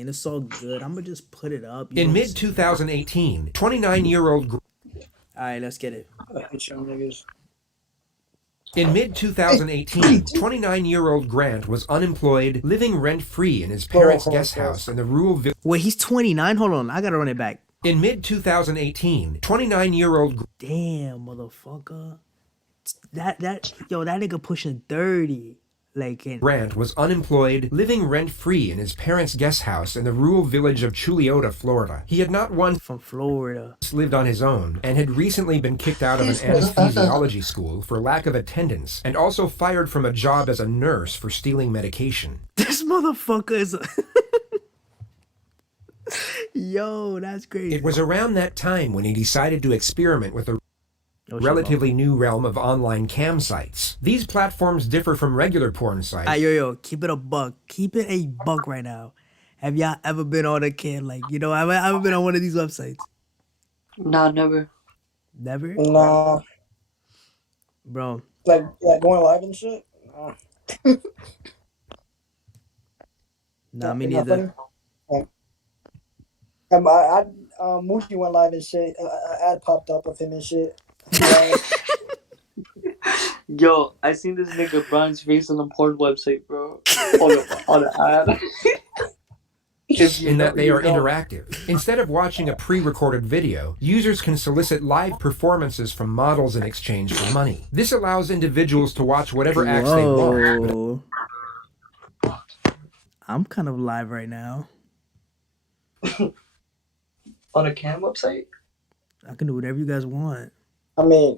saying. It's all good. I'm gonna just put it up. In mid-2018, 29-year-old... All right, let's get it. I hate y'all niggas. In mid-2018, 29-year-old Grant was unemployed, living rent-free in his parents' guest house in the rural village. Wait, he's 29? Hold on, I gotta run it back. In mid-2018, 29-year-old... Damn, motherfucker. That nigga pushing 30. Grant was unemployed, living rent-free in his parents' guest house in the rural village of Chuliota, Florida. He had not once from Florida lived on his own and had recently been kicked out of an anesthesiology school for lack of attendance and also fired from a job as a nurse for stealing medication. This motherfucker is... Yo, that's crazy. It was around that time when he decided to experiment with a relatively new realm of online cam sites. These platforms differ from regular porn sites. Yo, keep it a buck. Keep it a buck right now. Have y'all ever been on a cam? Have I ever been on one of these websites? Nah, never. Never? Nah. Bro. Like going live and shit? Nah, me neither. Mookie went live and shit. An ad popped up of him and shit. Yo, I seen this nigga Brian's face on the porn website, bro. On the ad. In that they are interactive. Instead of watching a pre-recorded video, users can solicit live performances from models in exchange for money. This allows individuals to watch whatever acts they want. I'm kind of live right now. On a cam website? I can do whatever you guys want. I mean,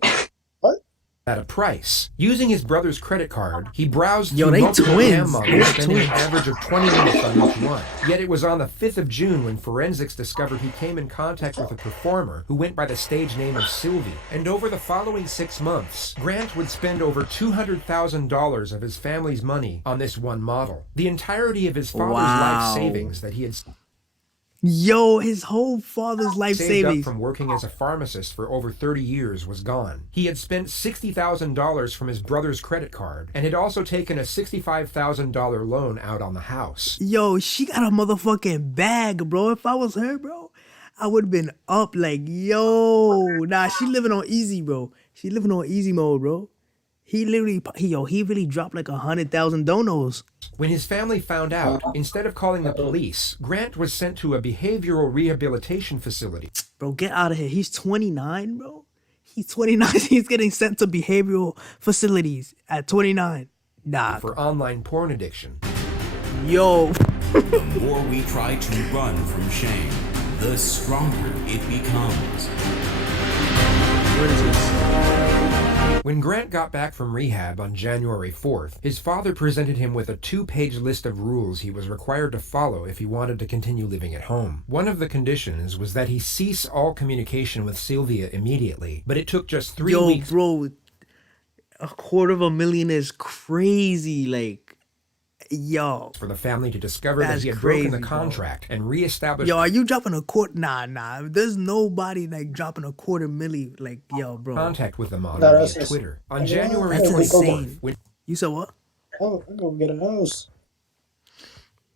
what? At a price. Using his brother's credit card, he browsed through multiple cam twins. models, spending an average of 20 minutes on each one. Yet it was on the 5th of June when forensics discovered he came in contact with a performer who went by the stage name of Sylvie. And over the following 6 months, Grant would spend over $200,000 of his family's money on this one model. The entirety of his father's life savings that he had... Yo, his whole father's life savings up from working as a pharmacist for over 30 years was gone. He had spent $60,000 from his brother's credit card and had also taken a $65,000 loan out on the house. Yo, she got a motherfucking bag, bro. If I was her, bro, I would have been up yo. Nah, she living on easy, bro. She living on easy mode, bro. He really dropped like 100,000 donos. When his family found out, instead of calling the police, Grant was sent to a behavioral rehabilitation facility. Bro, get out of here. He's 29, bro. He's 29. He's getting sent to behavioral facilities at 29. Nah. For online porn addiction. Yo. The more we try to run from shame, the stronger it becomes. What is this? When Grant got back from rehab on January 4th, his father presented him with a 2-page list of rules he was required to follow if he wanted to continue living at home. One of the conditions was that he cease all communication with Sylvia immediately, but it took just 3 weeks. Yo, bro, $250,000 is crazy, yo. For the family to discover that he had broken the contract and reestablished... Yo, are you dropping a quarter? Nah. There's nobody dropping a $250,000. Yo, bro. Contact with the model via Twitter. On January 24th... You said what? Oh, I'm gonna get a house.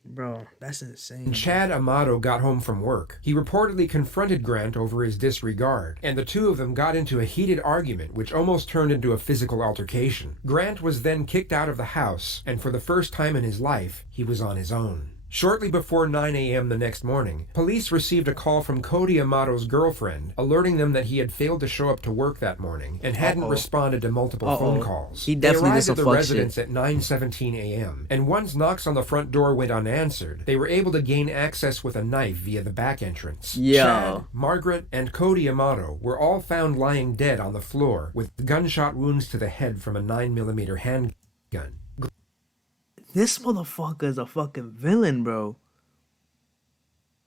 Bro, that's insane. When Chad Amato got home from work, he reportedly confronted Grant over his disregard, and the two of them got into a heated argument which almost turned into a physical altercation. Grant was then kicked out of the house, and for the first time in his life, he was on his own. Shortly before 9 a.m. the next morning, police received a call from Cody Amato's girlfriend, alerting them that he had failed to show up to work that morning and hadn't responded to multiple phone calls. He definitely arrived at the residence at 9:17 a.m., and once knocks on the front door went unanswered, they were able to gain access with a knife via the back entrance. Chad, Margaret, and Cody Amato were all found lying dead on the floor with gunshot wounds to the head from a 9mm handgun. This motherfucker is a fucking villain, bro.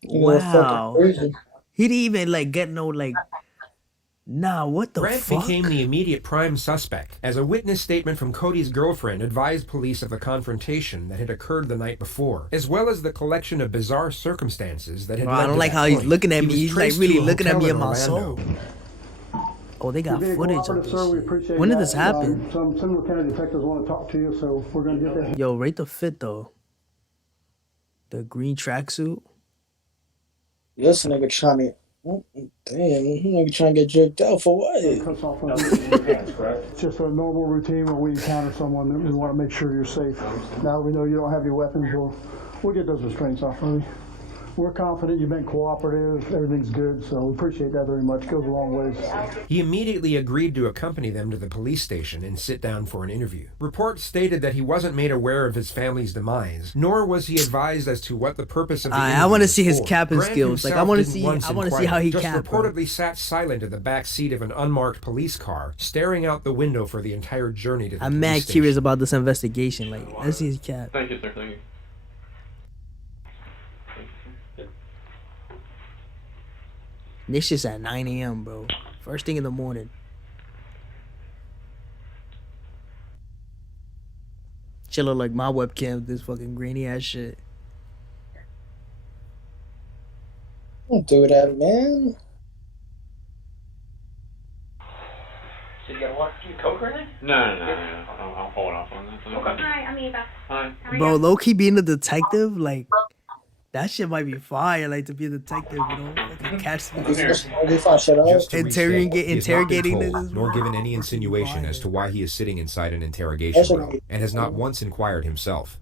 Wow. He didn't even get no nah, what the Grant fuck? became the immediate prime suspect, as a witness statement from Cody's girlfriend advised police of the confrontation that had occurred the night before, as well as the collection of bizarre circumstances that had led I don't to like that how point. he's looking at me. He was He's traced really to a looking at hotel me in in my Orlando. soul. Oh, they got footage of this shit. When did this happen? Some Seminole County detectives want to talk to you, so we're going to get that. Yo, rate the fit, though. The green tracksuit. This nigga trying to. Damn, this nigga trying to get jerked out for what? Cuts off on It's just a normal routine when we encounter someone. We want to make sure you're safe. Now we know you don't have your weapons. We'll get those restraints off of you. We're confident you've been cooperative. Everything's good, so we appreciate that very much. It goes a long ways. He immediately agreed to accompany them to the police station and sit down for an interview. Reports stated that he wasn't made aware of his family's demise, nor was he advised as to what the purpose of the interview I want to was see his for. capping Grant skills. Like I himself want to didn't see. once I want to see inquire, how he just cap. Bro. reportedly sat silent in the back seat of an unmarked police car, staring out the window for the entire journey to the I'm police mad station. curious about this investigation. Like, let's see his cap. Thank you, sir. Thank you. This shit's at 9 a.m., bro. First thing in the morning. Shit look like my webcam. This fucking grainy ass shit. Don't do that, man. So you gotta walk through coke or anything? No. I'll hold off on that. Okay. Hi, I'm Eva. Hi. Bro, low key being a detective, like that shit might be fire. Like to be a detective, you know, fucking catch We find shit out. Just to Interrogate- restate, he has not been interrogating told, niggas, nor bro. given any insinuation as to why he is sitting inside an interrogation room, and has not once inquired himself.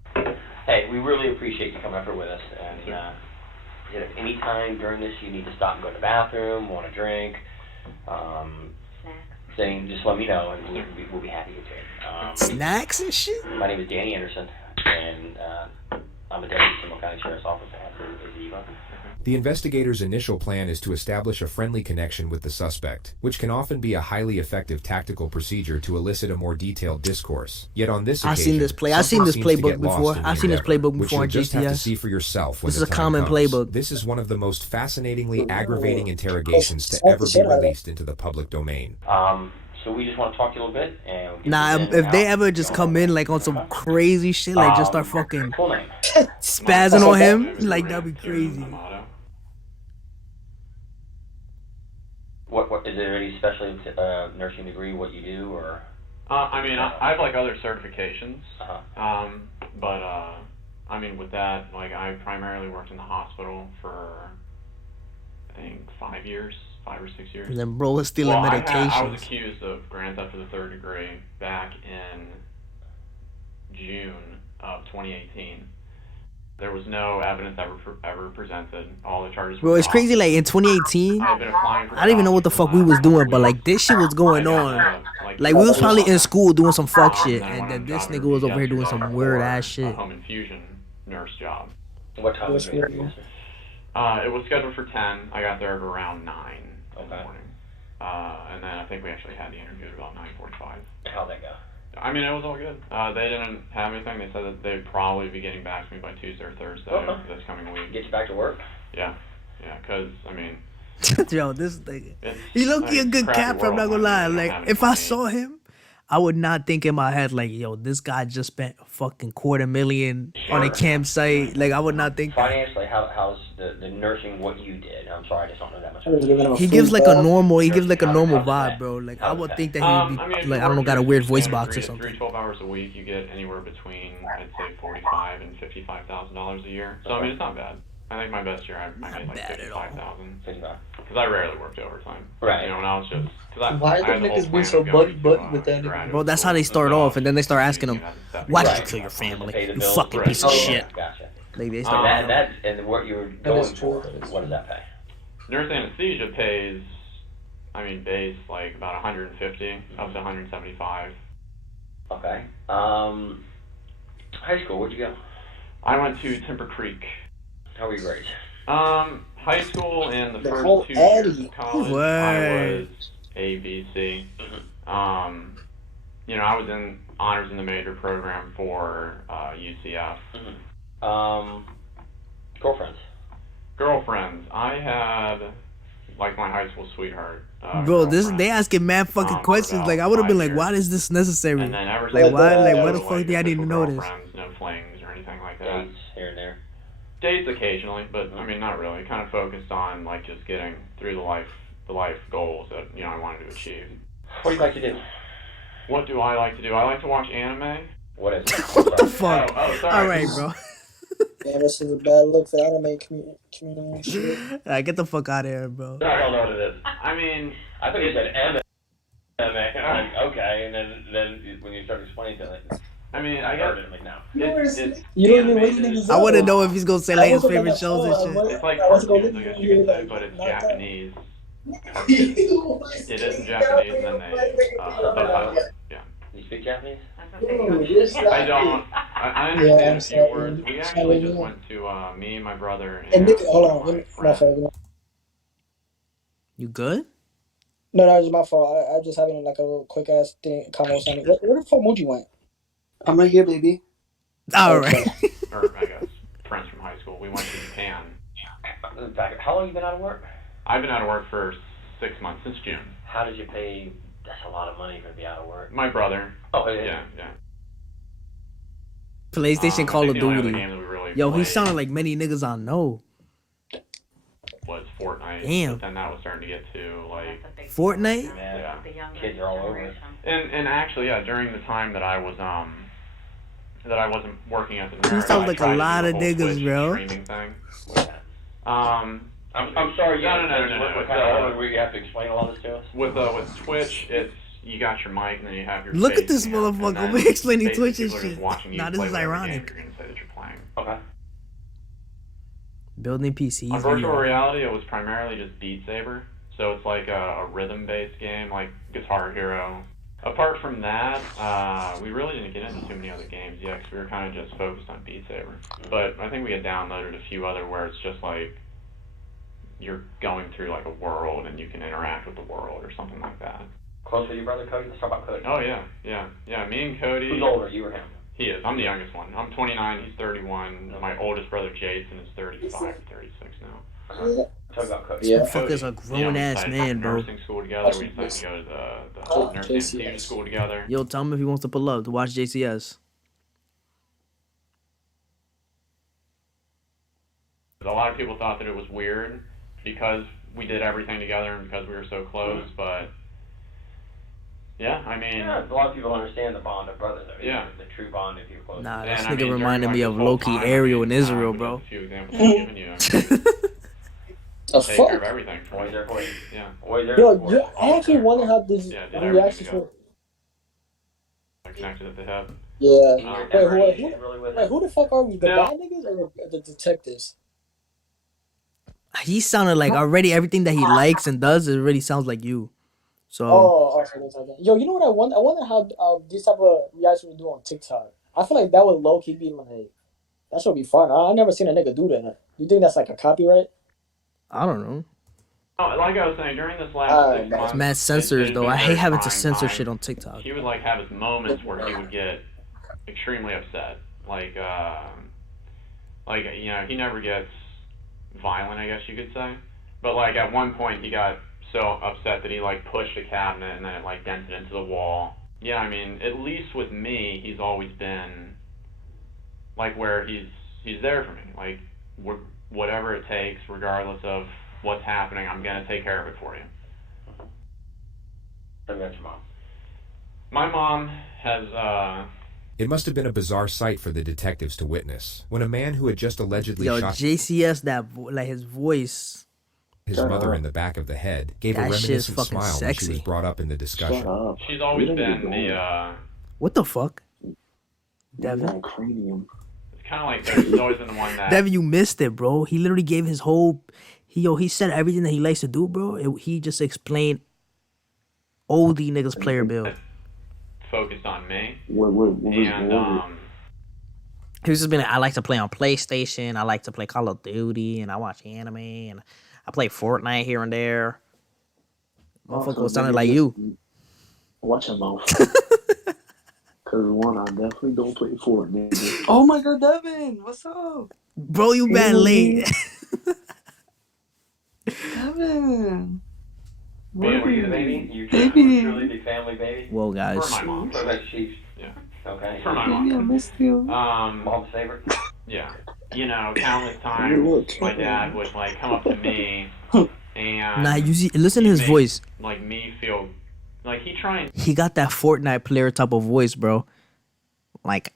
Hey, we really appreciate you coming up here with us. And if any time during this you need to stop and go to the bathroom, want a drink, saying just let me know, and we'll be happy to take it. snacks and shit. My name is Danny Anderson, and I'm a deputy Seminole County Sheriff's Office. Is Eva. The investigator's initial plan is to establish a friendly connection with the suspect, which can often be a highly effective tactical procedure to elicit a more detailed discourse. Yet on this occasion, I've seen this play. I've seen something this seems to playbook get lost before. in the I've seen this endeavor, playbook which before on you'll just have to JCS. see for yourself when This the is a time common comes. playbook. This is one of the most fascinatingly aggravating interrogations to ever be released into the public domain. So we just want to talk to you a little bit, and we'll get Nah, you in if and they out. ever just come in like on some crazy shit, like just start fucking Full name. spazzing on him, like that'd be crazy. What is there any special nursing degree? What you do, or? I mean, I have like other certifications. Uh-huh. But I mean, with that, like I primarily worked in the hospital for I think 5 or 6 years. And then bro was stealing I was medications. accused of grand theft of the third degree back in June of 2018. There was no evidence ever presented. All the charges were Bro, it's dropped. crazy. Like in 2018, I've been applying for I didn't even know what the fuck we was doing, but like this shit was going on. Like we was probably in school doing some fuck shit, and then this nigga was over here doing some weird ass A shit. home infusion nurse job. What time was your interview? It was scheduled for 10. I got there at around 9 in the Okay. morning. And then I think we actually had the interview at about 9:45. How'd that go? I mean, it was all good. They didn't have anything. They said that they'd probably be getting back to me by Tuesday or Thursday this coming week. Get you back to work? Yeah, because I mean, Yo, this nigga, it's he look a like good crappy capper. I'm not world. gonna I lie. mean, they don't Like have if I any saw him, I would not think in my head like, yo, this guy just spent a fucking $250,000 on a campsite. Like I would not think that. Financially, how's the nursing what you did? I'm sorry, I just don't know that much. He gives like a normal. He gives like a normal vibe, bro. Like I would think that he would I be mean, if like you I don't know, work got a your weird voice standard box or 3 something. 12 hours a week, you get anywhere between I'd say $45,000 and $55,000 a year. So I mean, it's not bad. I think my best year I made like bad at all. 55,000 55. because I rarely worked overtime. Right. You know, when I was just because Why I are had the the whole niggas being plan so of going buddy to, with that nigga? graduate Bro, that's how they school. start So off, and then they start asking him, "Why did you Right. kill your Pay family? the You bills. fucking Right. piece of Oh, shit." Gotcha. Like they And start. and what you were That going is true, for, that is what does that pay? Nurse anesthesia pays, I mean, base like about 150 up to 175. Okay. High school, where'd you go? I went to Timber Creek. How were your grades? High school and the The first whole 2 years of Addy. college, Word. I was A, B, C. Mm-hmm. You know, I was in honors in the major program for UCF. Girlfriends. Girlfriends, I had like my high school sweetheart. Bro, this girlfriend. they asking mad fucking for questions. about Like I would have 5 been like, years. why is this necessary? And then ever Like since why? then, Like why the no, fuck do I need to official know this? girlfriends, no flings or anything like that. Dates here and there. Dates occasionally, but I mean not really. Kind of focused on like just getting through the life goals that I wanted to achieve. What do you like to do? What do I like to do? I like to watch anime. What is it? What the fuck? Oh, sorry. All right, bro. Damn, this is a bad look for anime community and shit. Alright, get the fuck out of here, bro. I don't know what it is. I mean, I thought you said M. I'm like, okay, and then when you start explaining to it, I mean, I I guess heard it. I'm like, no. it's You don't even animated. wait niggas I up. want to know if he's gonna say like his I was looking favorite at shows my and phone, shit. It's like I was gonna cartoons, I look guess at you you could say, like, but it's not that. Japanese. It is in Japanese, and then they subtitle it. Yeah. You speak Japanese? I don't. I understand a few words. We actually just went to me and my brother And and Nick, hold on, my my friend. fault. You good? No, it's my fault. I'm just having like a little quick ass thing conversation. Where the fuck Muji went? I'm right here, baby. All right. Or I guess friends from high school. We went to Japan. In fact, how long have you been out of work? I've been out of work for 6 months, since June. How did you pay? That's a lot of money for to be out of work. My brother. Oh, Yeah. PlayStation I Call think of the only other Duty. game that we really Yo, he played sounded like many niggas I know. was Fortnite. Damn. But then that was starting to get to like Fortnite? Yeah. yeah. Kids are all over it. And actually, yeah, during the time that I was that I wasn't working at the He nerd, sounds I like a tried to lot do of the whole niggas, Twitch bro. Streaming thing. I'm sorry. No. What kind of order where you have to explain a lot of this to us? With Twitch, it's you got your mic and then you have your. Look face at this cam, and motherfucker then over here explaining basically Twitch and people are just shit. watching you Nah, this play is whatever game ironic. You're gonna say that you're playing. Okay. Building PCs. On virtual VR. reality, it was primarily just Beat Saber. So it's like a rhythm-based game, like Guitar Hero. Apart from that, we really didn't get into too many other games yet, because we were kind of just focused on Beat Saber. But I think we had downloaded a few other where it's just like you're going through like a world and you can interact with the world or something like that. Close with your brother Cody? Let's talk about Cody. Oh yeah. Me and Cody. Who's older, you or him? He is. I'm the youngest one. I'm 29. He's 31. My oldest brother Jason is 35 or 36 now. Talk about Cody. Yeah. Motherfucker's a grown ass man, bro. Nursing school together. We decided to go to the nursing anesthesia school together. Yo, tell him if he wants to pull up to watch JCS. A lot of people thought that it was weird because we did everything together and because we were so close, but yeah, I mean, Yeah, a lot of people understand the bond of brothers. I mean, Yeah. the true bond if you're close. Nah, and this I nigga mean, reminded during, me like, of this whole Loki time, Ariel I in mean, Israel, with bro. A few examples I've given you. The Take care of fuck? everything for Always me. there for you. Yeah, Always there Yo, for you. I actually wonder how this Yeah, did reaction everything for. I connected at the hip. Yeah. And you're Wait, never who- really with Wait, it. who the fuck are we? The No. bad niggas or the detectives? He sounded like already everything that he likes and does, it already sounds like you. So Oh, okay. Yo, you know what I wonder? I wonder how this type of reaction we do on TikTok. I feel like that would low key be like, that should be fun. I never seen a nigga do that. You think that's like a copyright? I don't know. Oh, like I was saying, during this last Alright, 6 man. months, It's mad censors it's though. been I very hate having to trying censor time. shit on TikTok. He would like have his moments where he would get extremely upset. Like you know, he never gets violent, I guess you could say. But like at one point he got so upset that he like pushed a cabinet and then it like dented into the wall. Yeah, I mean, at least with me, he's always been like where he's there for me. Like whatever it takes, regardless of what's happening, I'm gonna take care of it for you. Tell me about your mom. My mom has It must have been a bizarre sight for the detectives to witness when a man who had just allegedly Yo, shot JCS, like his voice. his mother in the back of the head gave a That shit's reminiscent fucking smile when she was sexy. brought up in the discussion. she's always been the What the fuck? Devin? it's kind of like she's always been the one that Devin, you missed it, bro. He literally gave his whole. He said everything that he likes to do, bro. He just explained oldie niggas player build. focused on me. He was just been. I like to play on PlayStation. I like to play Call of Duty, and I watch anime, and I play Fortnite here and there. Motherfucker was sounding like you. Watch your mouth. Cause one, I definitely don't play Fortnite. Oh my god, Devin, what's up? Bro, you bad late. Devin. Baby, were you the baby? You Baby. truly big family baby? Whoa, guys. For my mom. So like she's Yeah. okay. For my Baby, I mom. missed you. Mom's favorite. Yeah. You know, countless times my dad would like come up to me and Nah, you see, listen to his make, voice. like me feel like he trying. He got that Fortnite player type of voice, bro. Like,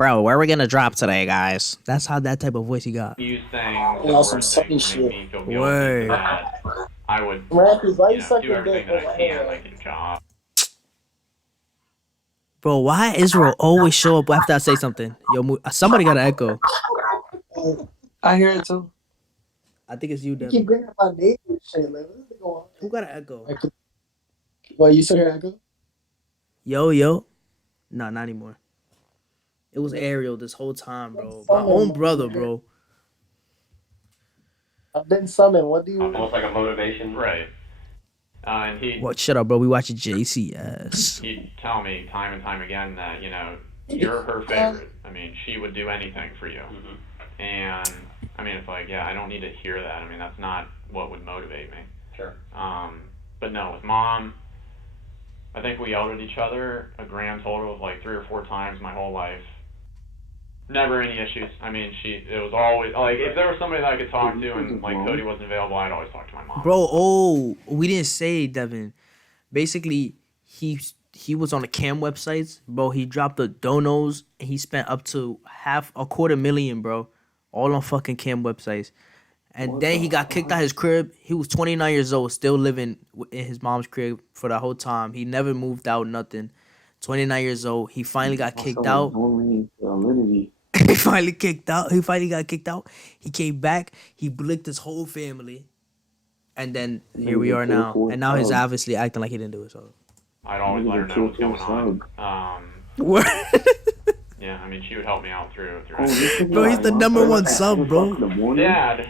Bro, where are we gonna drop today, guys? That's how that type of voice he got. Use things You know, and some word sunny things to make shit. me feel guilty Word. so that I would, Rappers, why you do sucking everything dick that I over can to anyway? get a job. Bro, why Israel always show up after I say something? Yo, somebody got an echo. I hear it too. I think it's you, You Devin. keep bringing up my name and shit. Like, what's going on? Who got an echo? Well, you still hear echo? Yo. Nah, not anymore. It was Ariel this whole time, bro. My own brother, bro. I've been summoned. What do you? Almost like a motivation. Right. And What? Shut up, bro. We watching JCS. he'd tell me time and time again that, you're her favorite. I mean, she would do anything for you. Mm-hmm. And, I mean, it's like, yeah, I don't need to hear that. I mean, that's not what would motivate me. Sure. But no, with Mom, I think we yelled at each other a grand total of like 3 or 4 times my whole life. Never any issues. I mean, it was always, like, if there was somebody that I could talk to and, like, Cody wasn't available, I'd always talk to my mom. Bro, we didn't say, Devin. Basically, he was on the cam websites, bro. He dropped the donos, and he spent up to $250,000, bro, all on fucking cam websites. And then he got kicked out his crib. He was 29 years old, still living in his mom's crib for the whole time. He never moved out, nothing. 29 years old. He finally got kicked out. He finally kicked out. He finally got kicked out. He came back. He blicked his whole family. And then here we are now. And now he's obviously acting like he didn't do it. So I'd always let her know what's going on. Word. Yeah, I mean, she would help me out through. Bro, he's the number one sub, bro. Dad,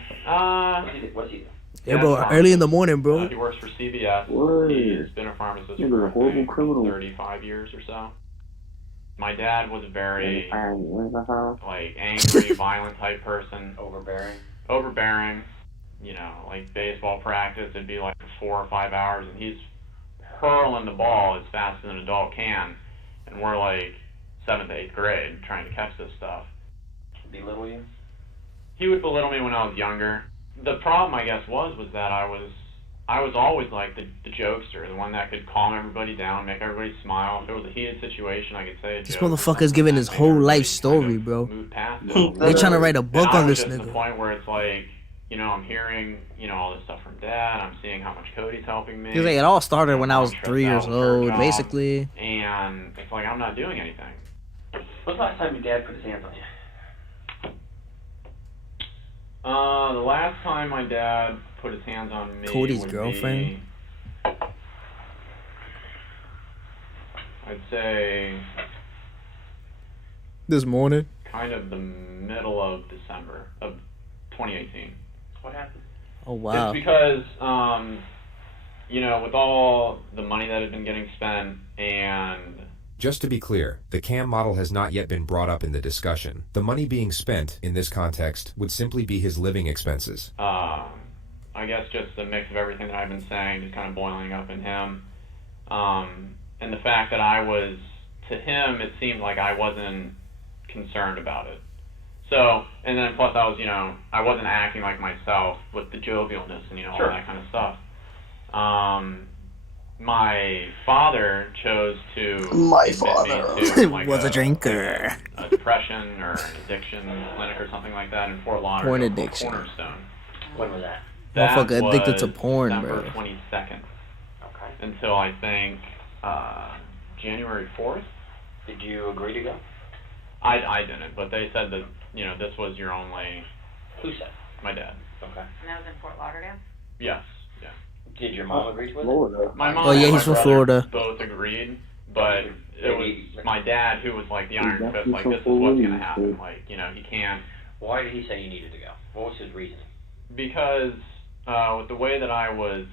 What's he? Yeah, bro, early in the morning, bro. He works for CVS. Word. He's been a pharmacist You're for a horrible I think, criminal. 35 years or so. My dad was a very, Uh-huh. like, angry, violent type person. Overbearing. Like baseball practice, it'd be like 4 or 5 hours, and he's hurling the ball as fast as an adult can, and we're like 7th, 8th grade trying to catch this stuff. Belittle you? He would belittle me when I was younger. The problem, I guess, was that I was always like the jokester, the one that could calm everybody down, make everybody smile. If it was a heated situation, I could say a This joke or motherfucker's something giving that his made whole everybody life story, kind of bro. move past it. They trying to write a book And on I was this just at the nigga. point where it's like, I'm hearing, all this stuff from Dad. I'm seeing how much Cody's helping me. He's like, it all started when I was I'm 3 years stressed out with her old, job, basically. And it's like, I'm not doing anything. When's the last time your dad put his hands on you? The last time my dad put his hands on me Cody's would girlfriend? be, I'd say, This morning? kind of the middle of December of 2018. What happened? Oh, wow. It's because, with all the money that had been getting spent and... Just to be clear, the CAM model has not yet been brought up in the discussion. The money being spent, in this context, would simply be his living expenses. I guess just the mix of everything that I've been saying, just kind of boiling up in him. And the fact that to him, it seemed like I wasn't concerned about it. So, and then plus I was, I wasn't acting like myself with the jovialness and, all that kind of stuff. My father chose to admit me to, like, Was a drinker. a depression or an addiction clinic or something like that in Fort Lauderdale. Porn called addiction. Cornerstone. When was that? Motherfucker addicted to was porn, December bro. 22nd Okay. until I think January 4th. Did you agree to go? I didn't, but they said that this was your only. Who said? My dad. Okay. And that was in Fort Lauderdale? Yes. Yeah. Did your mom agree to it? Florida. My mom Oh, yeah, and he's my from brother Florida. both agreed, but it was my dad who was like the iron That's fist, like, so this is what's funny, gonna happen. dude. Like, he can't. Why did he say you needed to go? What was his reasoning? Because with the way that I was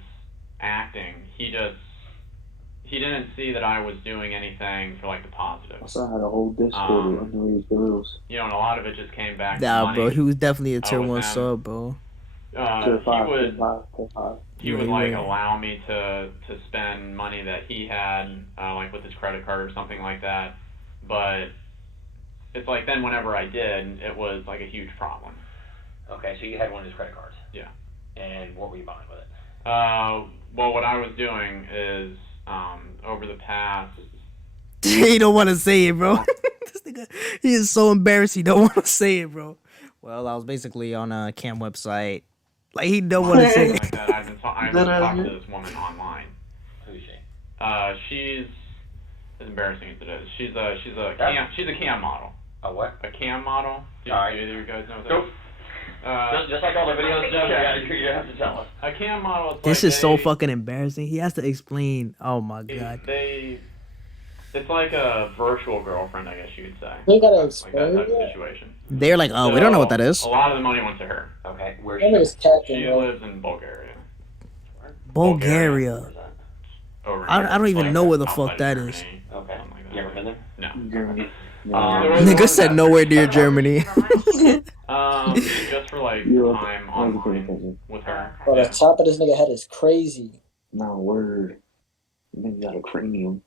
acting, he didn't see that I was doing anything for, like, the positive. I saw I had a whole Discord with underage girls. And a lot of it just came back to Nah, money. bro, he was definitely a tier with 1 them. sub, bro. He would like Yeah. allow me to spend money that he had, like with his credit card or something like that. But it's like then whenever I did, it was like a huge problem. Okay, so you had one of his credit cards. Yeah. And what were you buying with it? Well, what I was doing is over the past. He don't want to say it, bro. This nigga nigga. He is so embarrassed. He don't want to say it, bro. Well, I was basically on a cam website. Like he don't want to say it. Like that. I've been talking to this woman online. Who's she? She's as embarrassing as it is. She's a cam model. A what? A cam model. Do All right. either of you guys know what that Nope. is? Just like all the videos, you have to tell us. A cam model is This like is so fucking embarrassing. He has to explain. Oh my god. It's like a virtual girlfriend, I guess you could say. They gotta Like that explain type of it. situation. They're like, oh, we don't know what that is. A lot of the money went to her. Okay, where's That nigga's captain, She bro. lives in Bulgaria. Bulgaria. Over I don't here. even Like know where the outside fuck that of is. Germany, Okay. something like that. You ever been there? No. Germany. Nigga said nowhere near Germany. Just for like time online with her. Bro, the top of this nigga head is crazy. No word. Nigga got a cranium.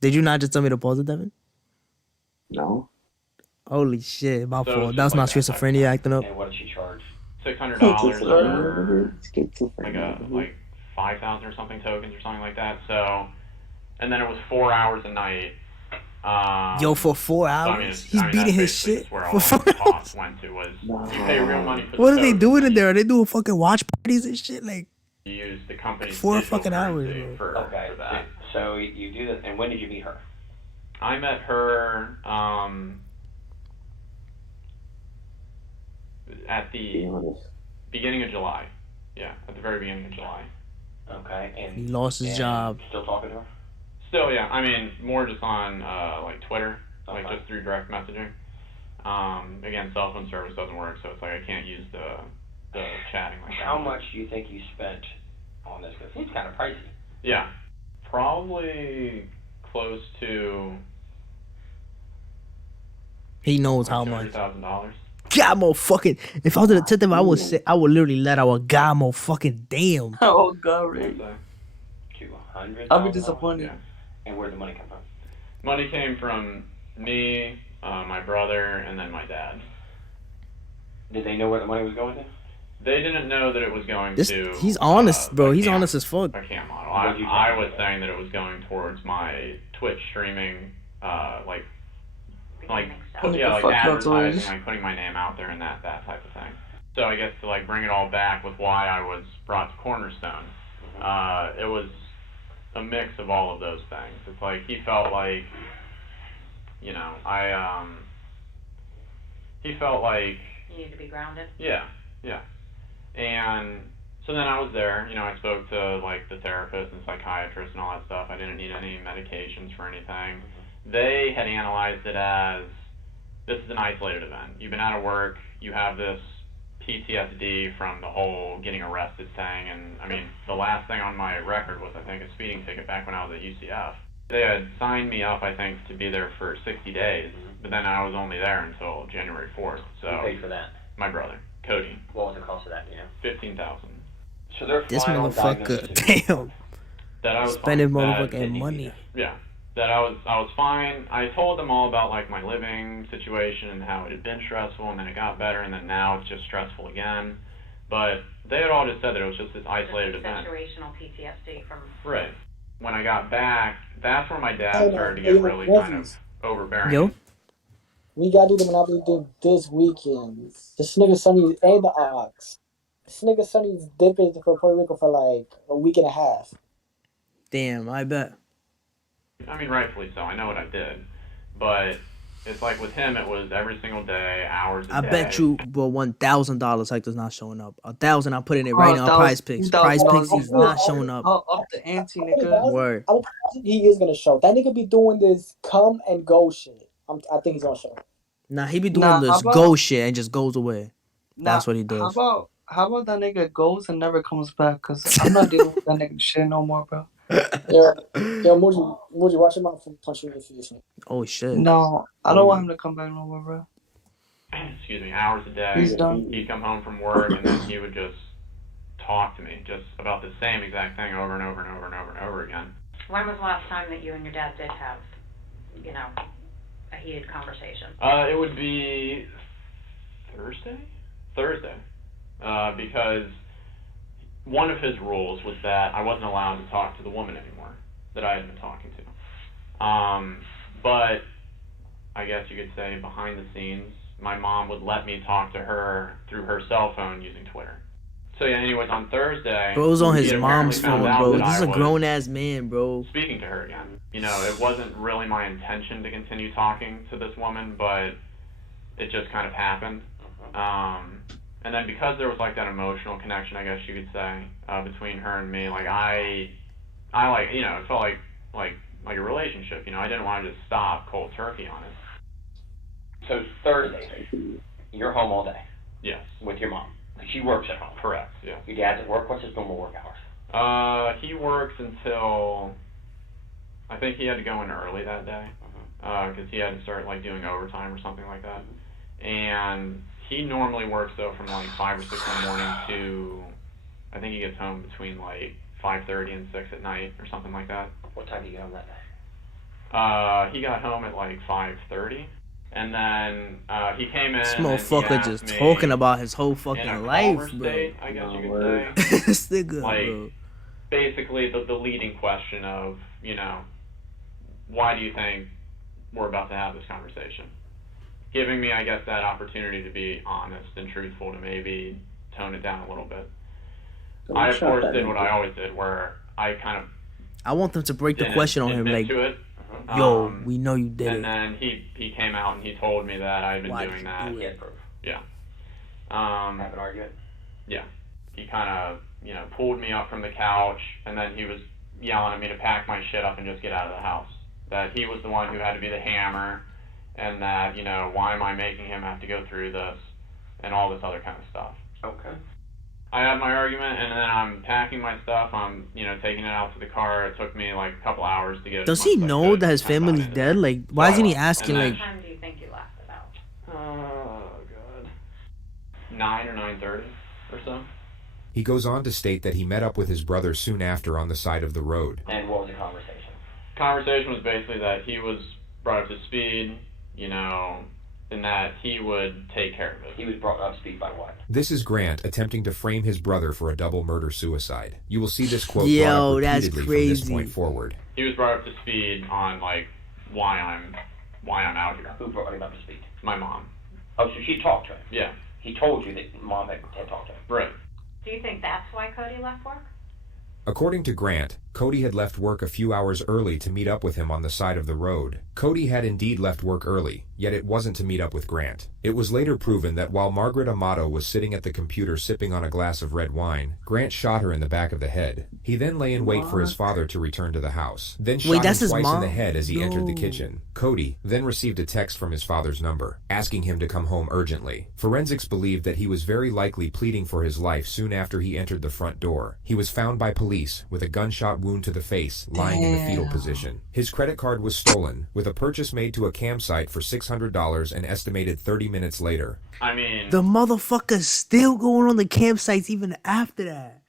Did you not just tell me to pause it, Devin? No. Holy shit, my So fault. it's That was just my like that type of schizophrenia acting up. And what did she charge? $600 for like 5,000 or something tokens or something like that. So, and then it was 4 hours a night. Yo, for 4 so, hours? He's beating that's his basically shit just where for all 4 the hours? costs went to was you pay real money for the What are they tokens, doing in there? Are they doing fucking watch parties and shit? Like, You use the company's 4 digital fucking hours, currency bro. Okay. for that. So you do this, and when did you meet her? I met her at the beginning of July. Yeah, at the very beginning of July. Okay. And He lost his and job. Still talking to her? Still, yeah. I mean, more just on like Twitter, like Okay. just through direct messaging. Again, cell phone service doesn't work, so it's like I can't use the chatting like that. How much do you think you spent on this? Because it seems kind of pricey. Yeah, probably close to He knows how much. $200,000. God, motherfucking. If I was a detective, I would say, I would literally let our God, motherfucking damn. Oh god, Ray. $200,000. I'll be disappointed. Yeah. And where'd the money come from? Money came from me, my brother, and then my dad. Did they know where the money was going to? They didn't know that it was going This, to. he's honest, bro. a He's camp- honest as fuck. A camp model. What did you I tell was them? saying that it was going towards my Twitch streaming, like Fuck advertising, outdoors. like putting my name out there and that type of thing. So I guess to like bring it all back with why I was brought to Cornerstone, it was a mix of all of those things. It's like he felt like, you know, he felt like You need to be grounded. yeah. And so then I was there, you know, I spoke to like the therapist and psychiatrist and all that stuff. I didn't need any medications for anything. They had analyzed it as, this is an isolated event. You've been out of work, you have this PTSD from the whole getting arrested thing, and I mean, the last thing on my record was, I think, a speeding ticket back when I was at UCF. They had signed me up, I think, to be there for 60 days, but then I was only there until January 4th, so. Who paid for that? My brother, Cody. What was the cost of that, do you know? $15,000. So their This final motherfucker, diagnosis- damn. That I was Spending fine. motherfucking money. Yeah, that I was fine. I told them all about like my living situation and how it had been stressful, and then it got better, and then now it's just stressful again. But they had all just said that it was just this isolated event. Situational PTSD from. Right. When I got back, that's where my dad Hold on, started to get really kind of Refuge. overbearing. Yo, We gotta do the Monopoly thing this weekend. This nigga Sonny and the Ox. This nigga Sonny's dipping for Puerto Rico for like a week and a half. damn, I bet. I mean, rightfully so. I know what I did, but it's like with him, it was every single day, hours a I day. bet you, bro, $1,000 Hector's not showing up. 1,000, I'm putting it right now. Prize Picks. Prize Picks, he's not showing up. Up the ante, nigga. Word. I'm positive he is gonna show. That nigga be doing this come and go shit. I think he's gonna show. Nah, he be doing Nah, this how about- go shit and just goes away. Nah, That's what he does. How about that nigga goes and never comes back? Cause I'm not dealing with that nigga shit no more, bro. Yo, Muji, watch him out from punching me if you. Oh shit. No, I don't want him to come back no more, bro. Excuse me, hours a day. He's done. He'd come home from work and then he would just talk to me just about the same exact thing over and over and over and over and over again. When was the last time that you and your dad did have, you know, a heated conversation? It would be Thursday, because one of his rules was that I wasn't allowed to talk to the woman anymore that I had been talking to. But I guess you could say, behind the scenes, my mom would let me talk to her through her cell phone using Twitter. So yeah, anyways, on Thursday, Bro's on he his had mom's apparently found phone, out bro. that This is I a was grown ass man, bro. speaking to her again. You know, it wasn't really my intention to continue talking to this woman, but it just kind of happened. And then because there was like that emotional connection, I guess you could say, between her and me, like I like, you know, it felt like a relationship. You know, I didn't want to just stop cold turkey on it. So Thursday, you're home all day Yes. with your mom. She works at home. Correct. Yeah. Your dad's at work. What's his normal work hours? He works until, I think he had to go in early that day, because he had to start like doing overtime or something like that. And he normally works though from like 5 or 6 in the morning to, I think he gets home between like 5:30 and 6 at night or something like that. What time do you get home that day? He got home at like 5:30. And then he came in. This and he motherfucker asked just me talking about his whole in a fucking life, calmer bro. state, I guess you could say. This nigga, Like, bro. basically the leading question of, you know, why do you think we're about to have this conversation? Giving me, I guess, that opportunity to be honest and truthful, to maybe tone it down a little bit. I, of course, did what I always did, where I kind of I want them to break the didn't question on him, admit like, to it. yo, we know you did and it. then he came out and he told me that I had been Why doing did that. you do it? Yeah. Have an argument? Yeah. He kind of, you know, pulled me up from the couch, and then he was yelling at me to pack my shit up and just get out of the house. That he was the one who had to be the hammer, and that, you know, why am I making him have to go through this, and all this other kind of stuff. Okay. I had my argument, and then I'm packing my stuff. I'm, you know, taking it out to the car. It took me like a couple hours to get it. Does he know that his family's dead? Like, why isn't he asking, And like, then- What time do you think you left about? Oh, God. 9 or 9:30 or so. He goes on to state that he met up with his brother soon after on the side of the road. And what was the conversation? Conversation was basically that he was brought up to speed, you know, and that he would take care of it. He was brought up to speed by what? This is Grant attempting to frame his brother for a double murder-suicide. You will see this quote Yo, brought up that's repeatedly from this crazy. point forward. He was brought up to speed on, like, why I'm out here. Who brought him up to speed? My mom. Oh, so she talked to him? Yeah. He told you that mom had talked to him? Right. Do you think that's why Cody left work? According to Grant, Cody had left work a few hours early to meet up with him on the side of the road. Cody had indeed left work early, yet it wasn't to meet up with Grant. It was later proven that while Margaret Amato was sitting at the computer sipping on a glass of red wine, Grant shot her in the back of the head. He then lay in wait for his father to return to the house, then shot that's him his twice in mom? the head as he entered the No. kitchen. Cody then received a text from his father's number, asking him to come home urgently. Forensics believed that he was very likely pleading for his life soon after he entered the front door. He was found by police with a gunshot wound to the face, lying in the fetal position. His credit card was stolen, with a purchase made to a campsite for $600 and estimated 30 minutes later. I mean, the motherfucker's still going on the campsites even after that.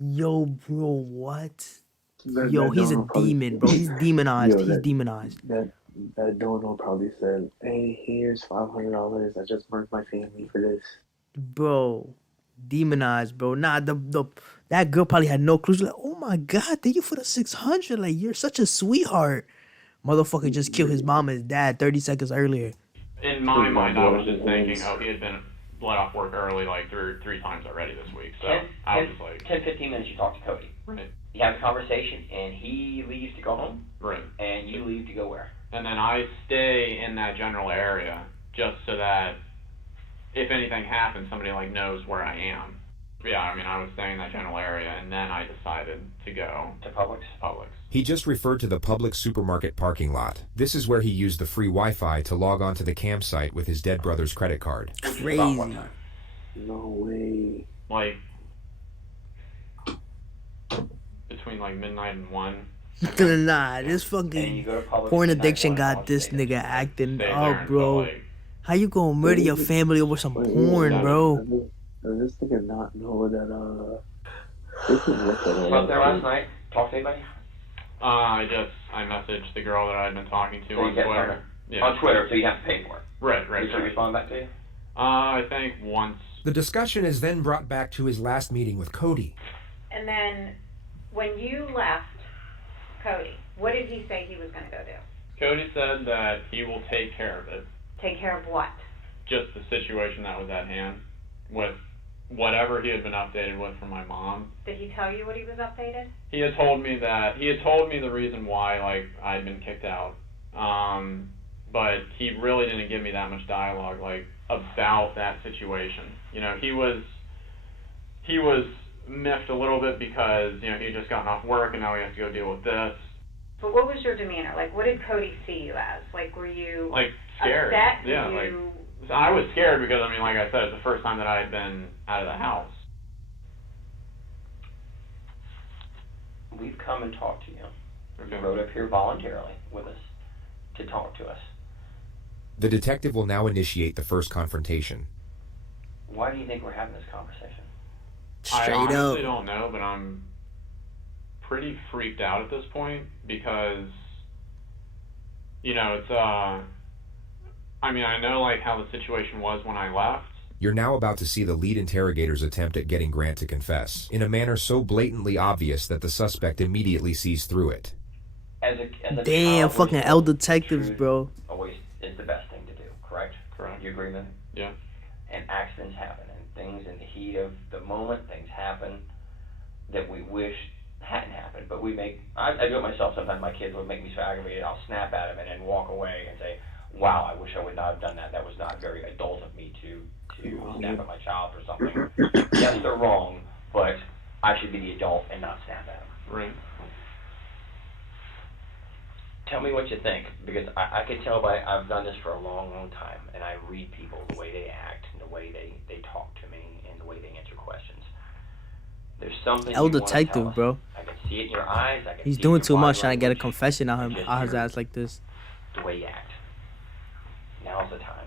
Yo, bro, what? Yo, he's a demon, bro. He's demonized. He's demonized. That donor probably said, "Hey, here's $500. I just murdered my family for this." Bro, demonized, bro. Nah, that girl probably had no clue. She's like, oh my God, thank you for the 600. Like, you're such a sweetheart. Motherfucker just killed his mom and his dad 30 seconds earlier. in my mind, I was just thinking, oh, he had been let off work early like three times already this week. So I was just like... 10, 15 minutes you talk to Cody. Right. You have a conversation, and he leaves to go home. Right. And you leave to go where? And then I stay in that general area just so that if anything happens, somebody like knows where I am. Yeah, I mean, I was staying in that general area, and then I decided to go to Publix. He just referred to the Publix supermarket parking lot. This is where he used the free Wi-Fi to log on to the campsite with his dead brother's credit card. Crazy. No way. Like, between like midnight and 1. Nah, this fucking porn addiction got this nigga acting up, bro. How you gonna murder your family over some porn, bro? Does this nigga not know that, this is what the... Slept there last night? Talk to anybody? I messaged the girl that I had been talking to on Twitter. Yeah. On Twitter, so you have to pay for it. Right. Did she respond back to you? I think once. The discussion is then brought back to his last meeting with Cody. And then, when you left Cody, what did he say he was going to go do? Cody said that he will take care of it. Take care of what? Just the situation that was at hand with whatever he had been updated with from my mom. Did he tell you what he was updated? He had told me the reason why, like, I had been kicked out. But he really didn't give me that much dialogue, like, about that situation. You know, he was miffed a little bit because, you know, he had just gotten off work and now he has to go deal with this. But what was your demeanor? Like, what did Cody see you as? Like, were you Like, scared. upset? Yeah, Were like, you... I was scared because, I mean, like I said, it's the first time that I had been out of the house. We've come and talked to you. Okay. You rode up here voluntarily with us to talk to us. The detective will now initiate the first confrontation. Why do you think we're having this conversation? I Straight honestly up. don't know, but I'm pretty freaked out at this point because, you know, it's, I mean, I know, like, how the situation was when I left. You're now about to see the lead interrogator's attempt at getting Grant to confess, in a manner so blatantly obvious that the suspect immediately sees through it. As a Damn, child, fucking we're L told detectives, truth bro. Always is the best thing to do, correct? Correct. You agree with me? Yeah. And accidents happen, and things in the heat of the moment, things happen that we wish hadn't happened. But we make, I do it myself sometimes. My kids would make me so aggravated, I'll snap at them and then walk away and say, wow, I wish I would not have done that. That was not very adult of me to snap at my child for something. Yes, they're wrong, but I should be the adult and not snap at them. Right. Tell me what you think, because I can tell by, I've done this for a long, long time, and I read people, the way they act, and the way they talk to me, and the way they answer questions. There's something L you wanna tell detective, us. bro. I can see it in your eyes, I can He's see it doing in your too body much trying to get a language, confession out and him just out his your- ass like this. the way you act. Now's the time.